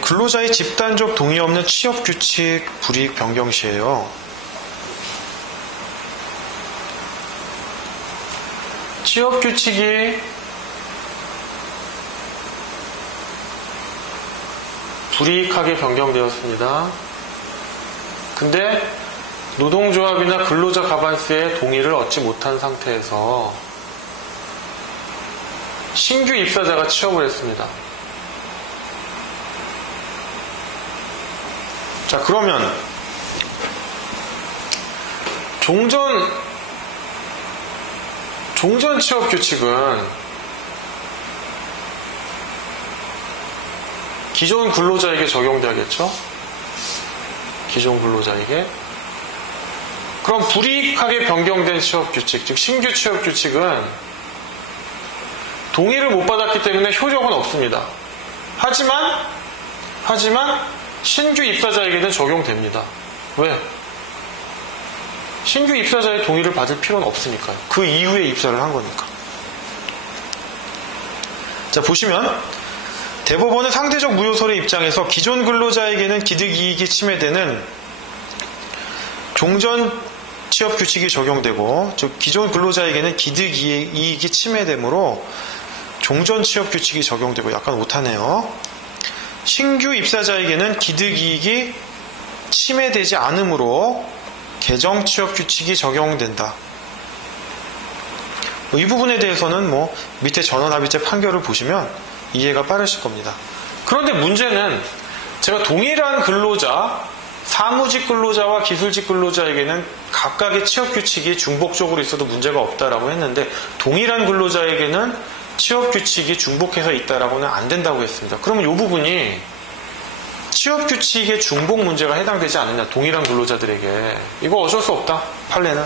근로자의 집단적 동의 없는 취업규칙 불이익 변경 시에요. 취업규칙이 불이익하게 변경되었습니다. 근데 노동조합이나 근로자 과반수의 동의를 얻지 못한 상태에서 신규 입사자가 취업을 했습니다. 자, 그러면 종전 취업 규칙은 기존 근로자에게 적용돼야겠죠? 기존 근로자에게. 그럼 불이익하게 변경된 취업 규칙, 즉 신규 취업 규칙은 동의를 못 받았기 때문에 효력은 없습니다. 하지만 신규 입사자에게는 적용됩니다. 왜? 신규 입사자의 동의를 받을 필요는 없으니까요. 그 이후에 입사를 한 거니까. 자, 보시면 대법원은 상대적 무효설의 입장에서 기존 근로자에게는 기득이익이 침해되는 종전 취업 규칙이 적용되고, 즉 기존 근로자에게는 기득이익이 침해되므로 종전 취업 규칙이 적용되고, 약간 오타네요. 신규 입사자에게는 기득이익이 침해되지 않으므로 개정 취업 규칙이 적용된다. 이 부분에 대해서는 밑에 전원합의체 판결을 보시면 이해가 빠르실 겁니다. 그런데 문제는 제가 동일한 근로자, 사무직 근로자와 기술직 근로자에게는 각각의 취업 규칙이 중복적으로 있어도 문제가 없다라고 했는데, 동일한 근로자에게는 취업 규칙이 중복해서 있다라고는 안 된다고 했습니다. 그러면 이 부분이 취업 규칙의 중복 문제가 해당되지 않느냐, 동일한 근로자들에게. 이거 어쩔 수 없다, 판례는.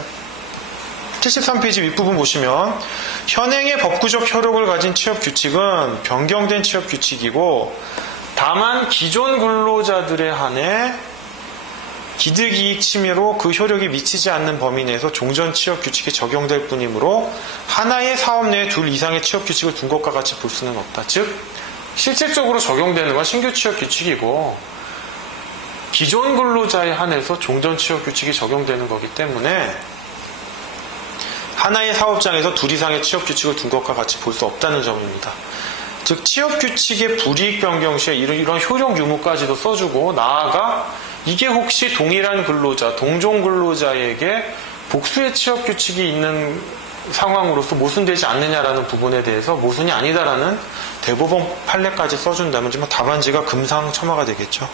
73페이지 윗부분 보시면 현행의 법구적 효력을 가진 취업 규칙은 변경된 취업 규칙이고, 다만 기존 근로자들에 한해 기득이익 침해로 그 효력이 미치지 않는 범위 내에서 종전 취업 규칙이 적용될 뿐이므로 하나의 사업 내에 둘 이상의 취업 규칙을 둔 것과 같이 볼 수는 없다. 즉 실질적으로 적용되는 건 신규 취업 규칙이고, 기존 근로자에 한해서 종전 취업 규칙이 적용되는 거기 때문에 하나의 사업장에서 둘 이상의 취업 규칙을 둔 것과 같이 볼 수 없다는 점입니다. 즉 취업 규칙의 불이익 변경 시에 이런 효력 유무까지도 써주고, 나아가 이게 혹시 동일한 근로자, 동종 근로자에게 복수의 취업 규칙이 있는 상황으로서 모순되지 않느냐라는 부분에 대해서 모순이 아니다라는 대법원 판례까지 써준다면 정말 답안지가 금상첨화가 되겠죠.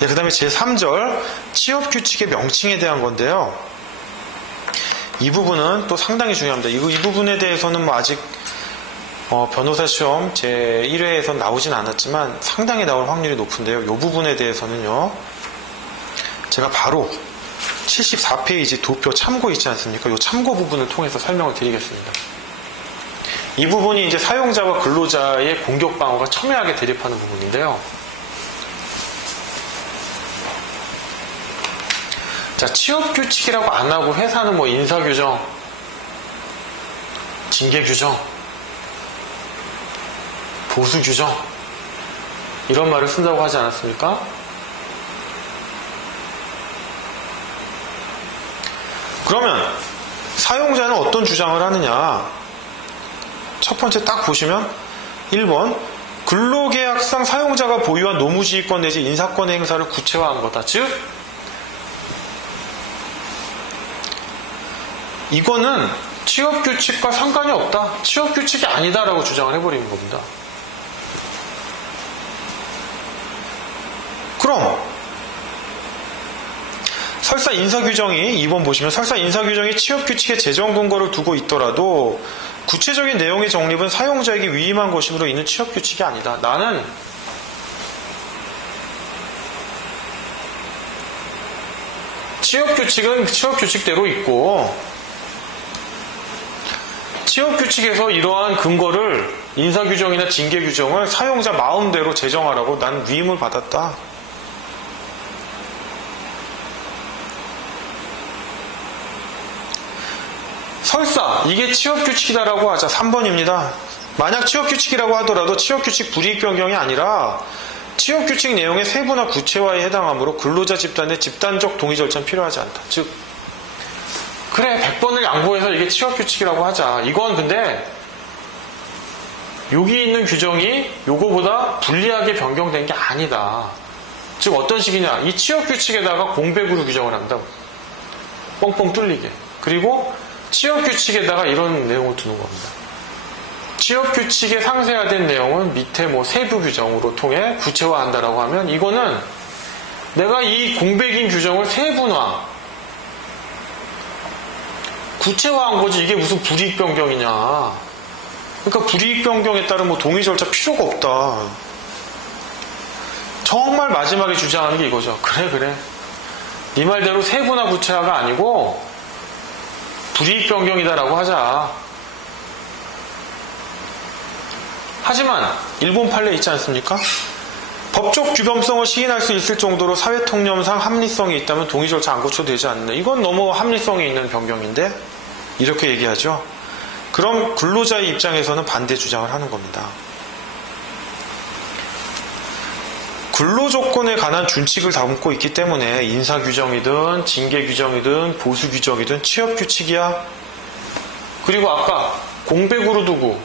네, 그 다음에 제3절 취업 규칙의 명칭에 대한 건데요. 이 부분은 또 상당히 중요합니다. 이 부분에 대해서는 아직 변호사 시험 제1회에선 나오진 않았지만 상당히 나올 확률이 높은데요. 이 부분에 대해서는요, 제가 바로 74페이지 도표 참고 있지 않습니까? 이 참고 부분을 통해서 설명을 드리겠습니다. 이 부분이 이제 사용자와 근로자의 공격 방어가 첨예하게 대립하는 부분인데요. 자, 취업 규칙이라고 안 하고 회사는 뭐 인사 규정, 징계 규정, 보수 규정 이런 말을 쓴다고 하지 않았습니까? 그러면 사용자는 어떤 주장을 하느냐? 첫 번째 딱 보시면 1번 근로계약상 사용자가 보유한 노무지휘권 내지 인사권의 행사를 구체화한 거다. 즉 이거는 취업규칙과 상관이 없다. 취업규칙이 아니다라고 주장을 해버리는 겁니다. 그럼 설사 인사규정이 2번 보시면 설사 인사규정이 취업규칙의 제정 근거를 두고 있더라도 구체적인 내용의 정립은 사용자에게 위임한 것이므로 이는 취업규칙이 아니다. 나는 취업규칙은 취업규칙대로 있고 취업규칙에서 이러한 근거를 인사규정이나 징계규정을 사용자 마음대로 제정하라고 난 위임을 받았다. 설사 이게 취업규칙이다라고 하자. 3번입니다. 만약 취업규칙이라고 하더라도 취업규칙 불이익 변경이 아니라 취업규칙 내용의 세부나 구체화에 해당하므로 근로자 집단의 집단적 동의 절차는 필요하지 않다. 즉 그래 100번을 양보해서 이게 취업규칙이라고 하자. 이건 근데 여기 있는 규정이 요거보다 불리하게 변경된 게 아니다. 즉 어떤 식이냐. 이 취업규칙에다가 공백으로 규정을 한다. 뻥뻥 뚫리게. 그리고 취업규칙에다가 이런 내용을 두는 겁니다. 취업규칙에 상세화된 내용은 밑에 뭐 세부 규정으로 통해 구체화한다라고 하면 이거는 내가 이 공백인 규정을 세분화, 구체화한 거지 이게 무슨 불이익 변경이냐. 그러니까 불이익 변경에 따른 뭐 동의 절차 필요가 없다. 정말 마지막에 주장하는 게 이거죠. 그래. 네 말대로 세분화 구체화가 아니고 불이익 변경이다라고 하자. 하지만 일본 판례 있지 않습니까? 법적 규범성을 시인할 수 있을 정도로 사회통념상 합리성이 있다면 동의 절차 안 고쳐도 되지 않느냐. 이건 너무 합리성이 있는 변경인데 이렇게 얘기하죠. 그럼 근로자의 입장에서는 반대 주장을 하는 겁니다. 근로조건에 관한 준칙을 담고 있기 때문에 인사규정이든 징계규정이든 보수규정이든 취업규칙이야. 그리고 아까 공백으로 두고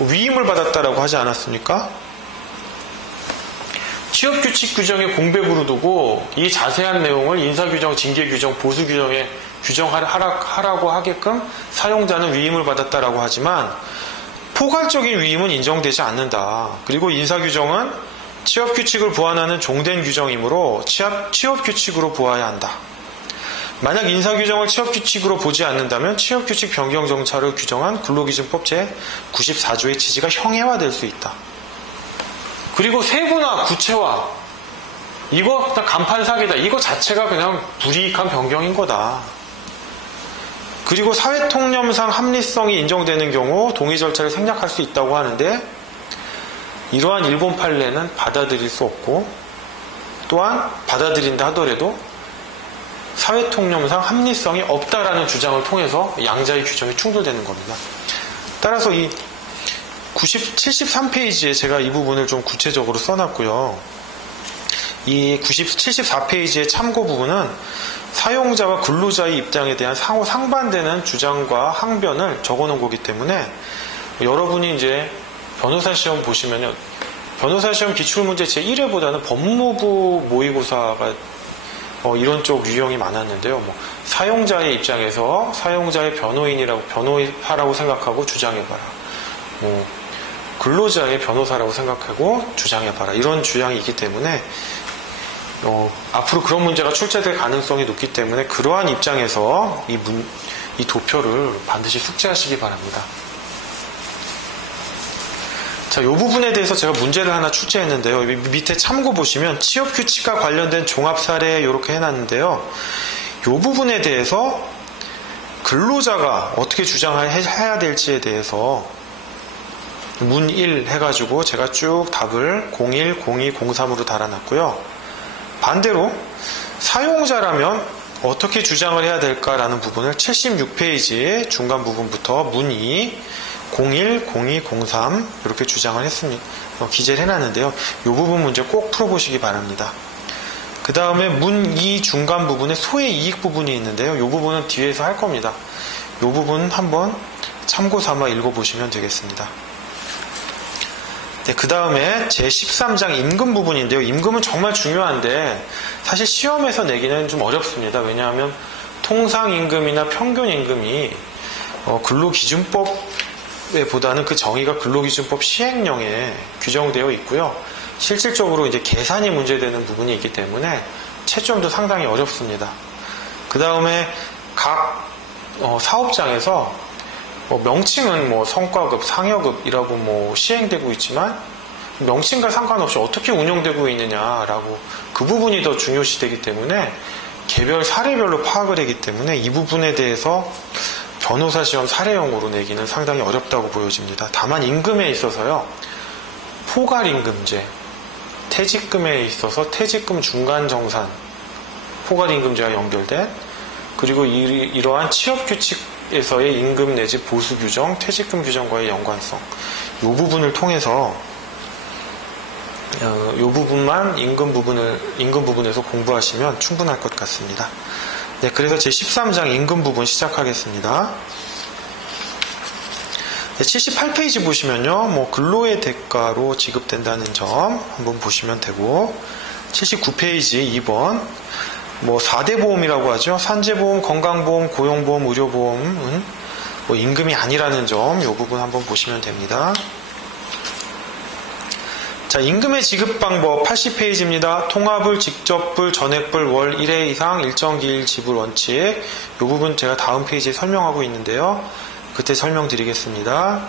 위임을 받았다라고 하지 않았습니까? 취업규칙 규정에 공백으로 두고 이 자세한 내용을 인사규정, 징계규정, 보수규정에 규정하라고 하게끔 사용자는 위임을 받았다라고 하지만 포괄적인 위임은 인정되지 않는다. 그리고 인사규정은 취업규칙을 보완하는 종된 규정이므로 취업규칙으로 보아야 한다. 만약 인사규정을 취업규칙으로 보지 않는다면 취업규칙 변경 정찰을 규정한 근로기준법 제94조의 취지가 형해화될 수 있다. 그리고 세부나 구체화, 이거 간판 사기다. 이거 자체가 그냥 불이익한 변경인 거다. 그리고 사회통념상 합리성이 인정되는 경우 동의 절차를 생략할 수 있다고 하는데 이러한 일본 판례는 받아들일 수 없고 또한 받아들인다 하더라도 사회통념상 합리성이 없다라는 주장을 통해서 양자의 규정이 충돌되는 겁니다. 따라서 이 73페이지에 제가 이 부분을 좀 구체적으로 써놨고요. 이 74페이지의 참고 부분은 사용자와 근로자의 입장에 대한 상호 상반되는 주장과 항변을 적어놓은 거기 때문에 여러분이 이제 변호사 시험 보시면요. 변호사 시험 기출문제 제1회보다는 법무부 모의고사가 이런 쪽 유형이 많았는데요. 사용자의 입장에서 사용자의 변호사라고 생각하고 주장해봐라. 근로자의 변호사라고 생각하고 주장해봐라. 이런 주장이 있기 때문에 앞으로 그런 문제가 출제될 가능성이 높기 때문에 그러한 입장에서 이 도표를 반드시 숙지하시기 바랍니다. 자, 이 부분에 대해서 제가 문제를 하나 출제했는데요. 밑에 참고 보시면 취업규칙과 관련된 종합사례 이렇게 해놨는데요. 이 부분에 대해서 근로자가 어떻게 주장해야 될지에 대해서 문 1 해가지고 제가 쭉 답을 01, 02, 03으로 달아놨고요. 반대로 사용자라면 어떻게 주장을 해야 될까라는 부분을 76페이지 중간 부분부터 문 2, 01, 02, 03 이렇게 주장을 했습니다. 기재를 해놨는데요. 이 부분 문제 꼭 풀어보시기 바랍니다. 그 다음에 문 2 중간 부분에 소외 이익 부분이 있는데요. 이 부분은 뒤에서 할 겁니다. 이 부분 한번 참고 삼아 읽어보시면 되겠습니다. 네, 그 다음에 제13장 임금 부분인데요. 임금은 정말 중요한데 사실 시험에서 내기는 좀 어렵습니다. 왜냐하면 통상임금이나 평균임금이 근로기준법에 보다는 그 정의가 근로기준법 시행령에 규정되어 있고요. 실질적으로 이제 계산이 문제되는 부분이 있기 때문에 채점도 상당히 어렵습니다. 그 다음에 각 사업장에서 명칭은 성과급, 상여급이라고 시행되고 있지만 명칭과 상관없이 어떻게 운영되고 있느냐라고 그 부분이 더 중요시되기 때문에 개별 사례별로 파악을 하기 때문에 이 부분에 대해서 변호사 시험 사례형으로 내기는 상당히 어렵다고 보여집니다. 다만 임금에 있어서요. 포괄임금제, 퇴직금에 있어서 퇴직금 중간정산, 포괄임금제와 연결된 그리고 이러한 취업규칙에서의 임금 내지 보수규정, 퇴직금 규정과의 연관성 이 부분을 통해서 이 부분만 임금 부분에서 공부하시면 충분할 것 같습니다. 네, 그래서 제13장 임금 부분 시작하겠습니다. 네, 78페이지 보시면요, 근로의 대가로 지급된다는 점 한번 보시면 되고, 79페이지 2번, 4대 보험이라고 하죠. 산재보험, 건강보험, 고용보험, 의료보험은 임금이 아니라는 점, 이 부분 한번 보시면 됩니다. 자, 임금의 지급 방법 80페이지입니다. 통화불, 직접불, 전액불, 월 1회 이상 일정 기일 지불 원칙. 이 부분 제가 다음 페이지에 설명하고 있는데요. 그때 설명드리겠습니다.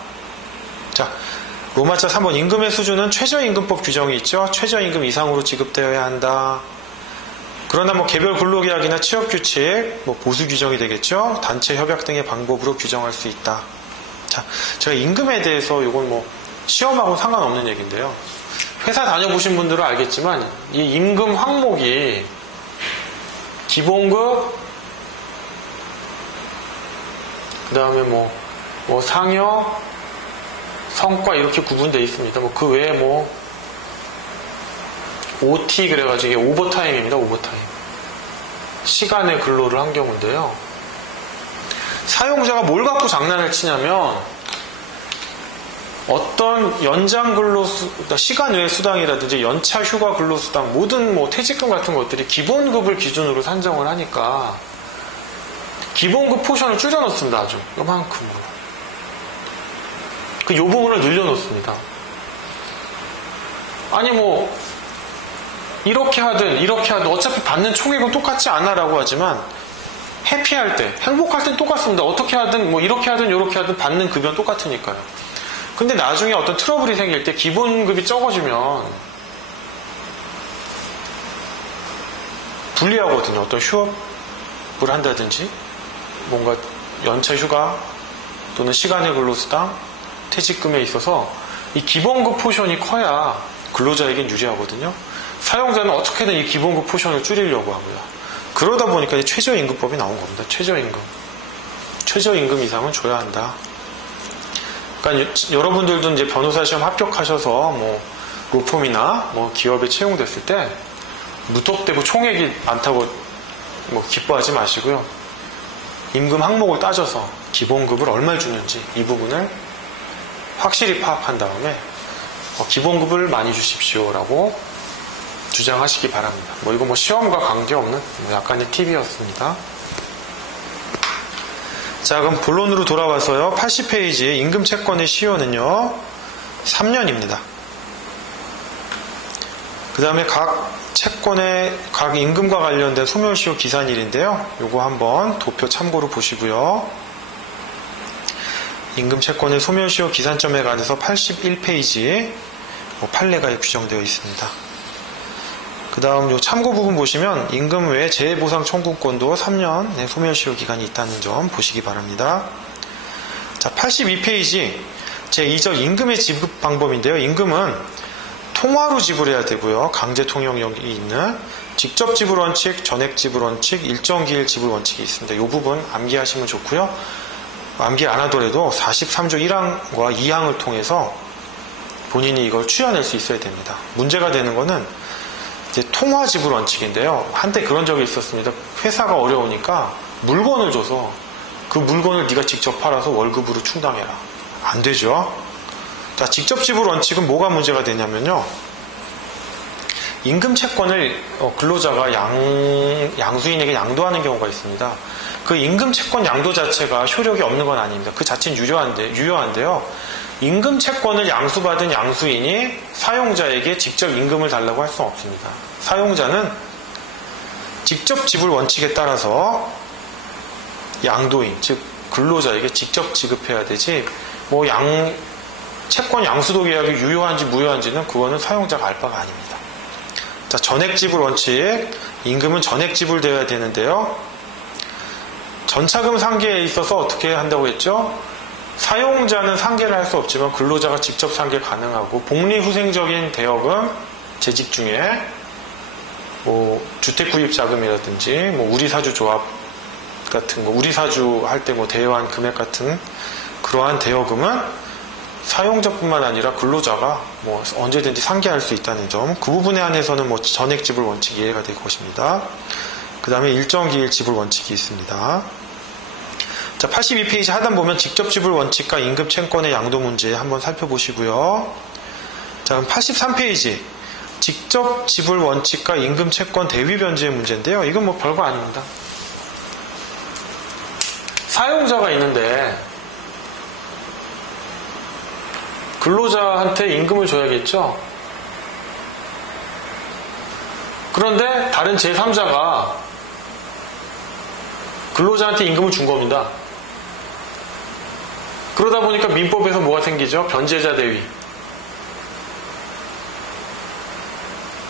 자, 로마자 3번 임금의 수준은 최저임금법 규정이 있죠. 최저임금 이상으로 지급되어야 한다. 그러나 개별 근로계약이나 취업규칙, 보수 규정이 되겠죠. 단체 협약 등의 방법으로 규정할 수 있다. 자, 제가 임금에 대해서 이건 시험하고 상관없는 얘기인데요. 회사 다녀보신 분들은 알겠지만 이 임금 항목이 기본급, 그 다음에 상여, 성과 이렇게 구분되어 있습니다. 그 외에 OT 그래가지고 이게 오버타임입니다. 오버타임. 시간의 근로를 한 경우인데요. 사용자가 뭘 갖고 장난을 치냐면 어떤 연장 시간 외 수당이라든지 연차 휴가 근로 수당, 모든 퇴직금 같은 것들이 기본급을 기준으로 산정을 하니까 기본급 포션을 줄여 놓습니다. 아주 요만큼으로. 요 부분을 늘려 놓습니다. 아니 이렇게 하든 어차피 받는 총액은 똑같지 않아라고 하지만 해피할 때, 행복할 땐 똑같습니다. 어떻게 하든 이렇게 하든 이렇게 하든 받는 급여는 똑같으니까요. 근데 나중에 어떤 트러블이 생길 때 기본급이 적어지면 불리하거든요. 어떤 휴업을 한다든지 뭔가 연차 휴가 또는 시간의 근로수당, 퇴직금에 있어서 이 기본급 포션이 커야 근로자에겐 유리하거든요. 사용자는 어떻게든 이 기본급 포션을 줄이려고 하고요. 그러다 보니까 최저임금법이 나온 겁니다. 최저임금 이상은 줘야 한다. 그러니까 여러분들도 이제 변호사 시험 합격하셔서 로펌이나 기업에 채용됐을 때 무턱대고 총액이 많다고 기뻐하지 마시고요. 임금 항목을 따져서 기본급을 얼마 주는지 이 부분을 확실히 파악한 다음에 기본급을 많이 주십시오라고 주장하시기 바랍니다. 이거 시험과 관계없는 약간의 팁이었습니다. 자, 그럼 본론으로 돌아와서요. 80페이지의 임금채권의 시효는요. 3년입니다. 그 다음에 각 채권의 각 임금과 관련된 소멸시효 기산일인데요. 요거 한번 도표 참고로 보시고요. 임금 채권의 소멸시효 기산점에 관해서 81페이지에 판례가 규정되어 있습니다. 그 다음 요 참고 부분 보시면 임금 외에 재해보상 청구권도 3년의 소멸시효 기간이 있다는 점 보시기 바랍니다. 자, 82페이지 제2절 임금의 지급 방법인데요. 임금은 통화로 지불해야 되고요. 강제 통용력이 있는 직접 지불 원칙, 전액 지불 원칙, 일정 기일 지불 원칙이 있습니다. 이 부분 암기하시면 좋고요. 암기 안 하더라도 43조 1항과 2항을 통해서 본인이 이걸 추려낼 수 있어야 됩니다. 문제가 되는 거는 이제 통화 지불 원칙인데요. 한때 그런 적이 있었습니다. 회사가 어려우니까 물건을 줘서 그 물건을 네가 직접 팔아서 월급으로 충당해라. 안 되죠. 자, 직접 지불 원칙은 뭐가 문제가 되냐면요. 임금 채권을 근로자가 양수인에게 양도하는 경우가 있습니다. 그 임금 채권 양도 자체가 효력이 없는 건 아닙니다. 그 자체는 유효한데요. 임금 채권을 양수받은 양수인이 사용자에게 직접 임금을 달라고 할 수는 없습니다. 사용자는 직접 지불 원칙에 따라서 양도인, 즉 근로자에게 직접 지급해야 되지 채권 양수도 계약이 유효한지 무효한지는 그거는 사용자가 알 바가 아닙니다. 자, 전액 지불 원칙, 임금은 전액 지불되어야 되는데요. 전차금 상계에 있어서 어떻게 한다고 했죠? 사용자는 상계를 할 수 없지만 근로자가 직접 상계 가능하고 복리후생적인 대여금 재직 중에 주택구입자금이라든지 우리사주 조합 같은 거, 우리사주 할 때 대여한 금액 같은 그러한 대여금은 사용자뿐만 아니라 근로자가 언제든지 상계할 수 있다는 점, 그 부분에 한해서는 전액 지불 원칙이 이해가 될 것입니다. 그 다음에 일정 기일 지불 원칙이 있습니다. 자, 82페이지 하단 보면 직접 지불 원칙과 임금 채권의 양도 문제 한번 살펴보시고요. 자, 그럼 83페이지 직접 지불 원칙과 임금 채권 대위 변제의 문제인데요. 이건 별거 아닙니다. 사용자가 있는데 근로자한테 임금을 줘야겠죠. 그런데 다른 제3자가 근로자한테 임금을 준 겁니다. 그러다 보니까 민법에서 뭐가 생기죠? 변제자 대위.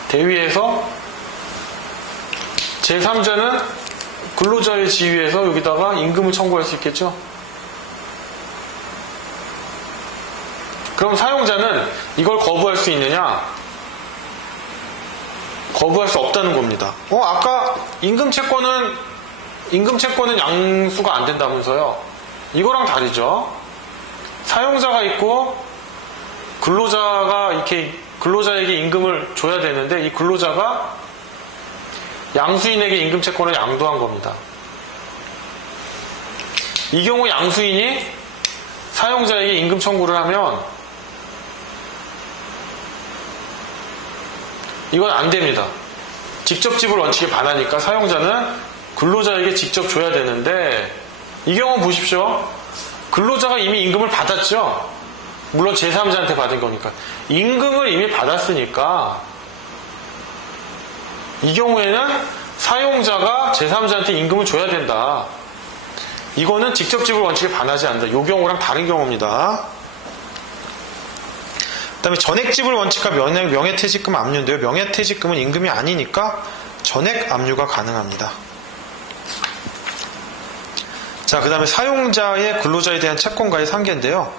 대위에서 제3자는 근로자의 지위에서 여기다가 임금을 청구할 수 있겠죠? 그럼 사용자는 이걸 거부할 수 있느냐? 거부할 수 없다는 겁니다. 아까 임금 채권은 양수가 안 된다면서요? 이거랑 다르죠? 사용자가 있고 근로자에게 임금을 줘야 되는데 이 근로자가 양수인에게 임금 채권을 양도한 겁니다. 이 경우 양수인이 사용자에게 임금 청구를 하면 이건 안 됩니다. 직접 지불 원칙에 반하니까 사용자는 근로자에게 직접 줘야 되는데 이 경우 보십시오. 근로자가 이미 임금을 받았죠. 물론 제3자한테 받은 거니까. 임금을 이미 받았으니까 이 경우에는 사용자가 제3자한테 임금을 줘야 된다. 이거는 직접 지불 원칙에 반하지 않는다. 이 경우랑 다른 경우입니다. 그 다음에 전액 지불 원칙과 명예퇴직금 압류인데요. 명예퇴직금은 임금이 아니니까 전액 압류가 가능합니다. 자, 그 다음에 사용자의 근로자에 대한 채권과의 상계인데요.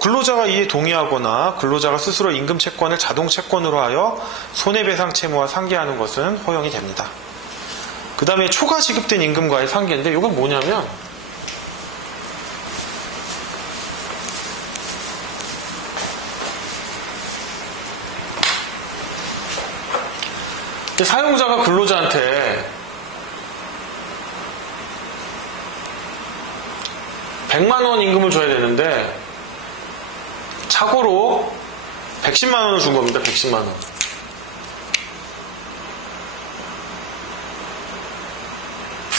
근로자가 이에 동의하거나 근로자가 스스로 임금 채권을 자동 채권으로 하여 손해배상 채무와 상계하는 것은 허용이 됩니다. 그 다음에 초과 지급된 임금과의 상계인데 이건 뭐냐면 사용자가 근로자한테 100만 원 임금을 줘야 되는데 착오로 110만 원을 준 겁니다. 110만 원.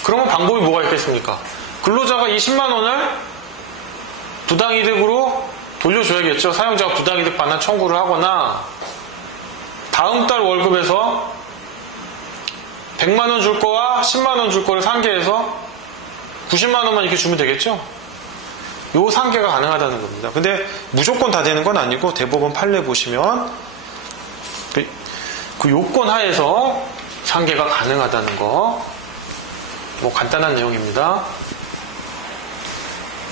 그러면 방법이 뭐가 있겠습니까? 근로자가 이 10만 원을 부당이득으로 돌려줘야겠죠. 사용자가 부당이득 반환 청구를 하거나 다음 달 월급에서 100만 원 줄 거와 10만 원 줄 거를 상계해서 90만 원만 이렇게 주면 되겠죠. 요 상계가 가능하다는 겁니다. 근데 무조건 다 되는 건 아니고 대법원 판례 보시면 그 요건 하에서 상계가 가능하다는 거, 뭐 간단한 내용입니다.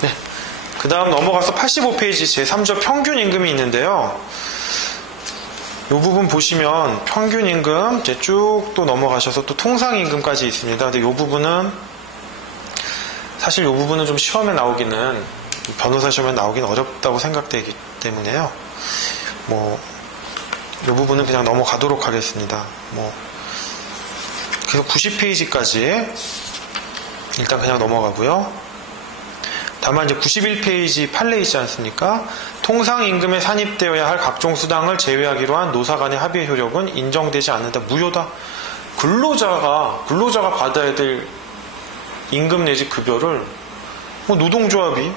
네. 그 다음 넘어가서 85페이지 제3조 평균 임금이 있는데요. 이 부분 보시면 평균 임금 이제 쭉 또 넘어가셔서 또 통상 임금까지 있습니다. 근데 이 부분은 사실 이 부분은 좀 시험에 나오기는, 변호사 시험에 나오기는 어렵다고 생각되기 때문에요. 이 부분은 그냥 넘어가도록 하겠습니다. 그래서 90페이지까지 일단 그냥 넘어가고요. 다만 이제 91페이지 판례 있지 않습니까? 통상임금에 산입되어야 할 각종 수당을 제외하기로 한 노사 간의 합의 효력은 인정되지 않는다. 무효다. 근로자가 받아야 될 임금 내지 급여를 노동조합이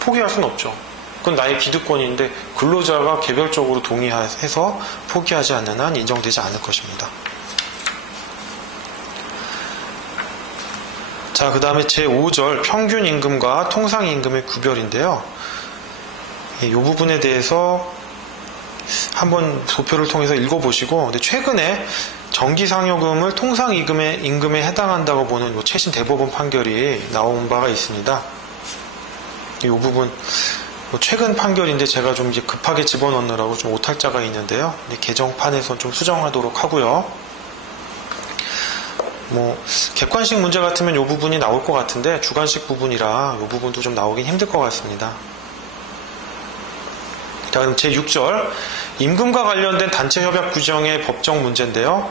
포기할 수는 없죠. 그건 나의 기득권인데 근로자가 개별적으로 동의해서 포기하지 않는 한 인정되지 않을 것입니다. 자, 그 다음에 제5절 평균 임금과 통상 임금의 구별인데요. 이 부분에 대해서 한번 도표를 통해서 읽어보시고, 근데 최근에 정기상여금을 통상 임금에 해당한다고 보는 최신 대법원 판결이 나온 바가 있습니다. 이 부분 최근 판결인데 제가 좀 이제 급하게 집어넣느라고 좀 오탈자가 있는데요. 개정판에서 좀 수정하도록 하고요. 객관식 문제 같으면 이 부분이 나올 것 같은데 주관식 부분이라 이 부분도 좀 나오긴 힘들 것 같습니다. 자, 그럼 제6절 임금과 관련된 단체협약 규정의 법정 문제인데요.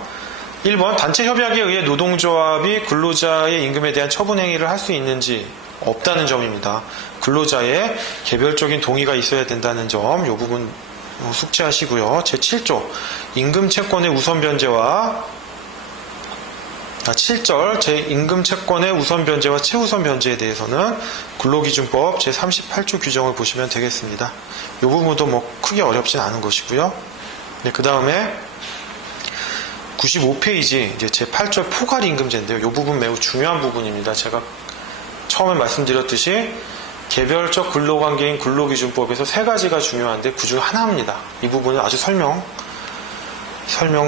1번 단체협약에 의해 노동조합이 근로자의 임금에 대한 처분행위를 할 수 있는지 없다는 점입니다. 근로자의 개별적인 동의가 있어야 된다는 점, 이 부분 숙지하시고요. 제7조 임금채권의 우선 변제와 7절 제임금채권의 우선 변제와 최우선 변제에 대해서는 근로기준법 제38조 규정을 보시면 되겠습니다. 이 부분도 크게 어렵진 않은 것이고요. 네, 그 다음에 95페이지 이제 제8절 포괄임금제인데요. 이 부분 매우 중요한 부분입니다. 제가 처음에 말씀드렸듯이 개별적 근로관계인 근로기준법에서 세 가지가 중요한데 그중 하나입니다. 이 부분은 아주 설명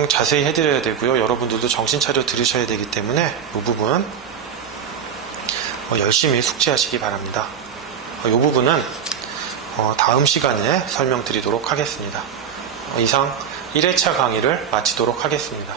자세히 해드려야 되고요. 여러분들도 정신 차려 들으셔야 되기 때문에 이 부분 열심히 숙지하시기 바랍니다. 이 부분은 다음 시간에 설명드리도록 하겠습니다. 이상 1회차 강의를 마치도록 하겠습니다.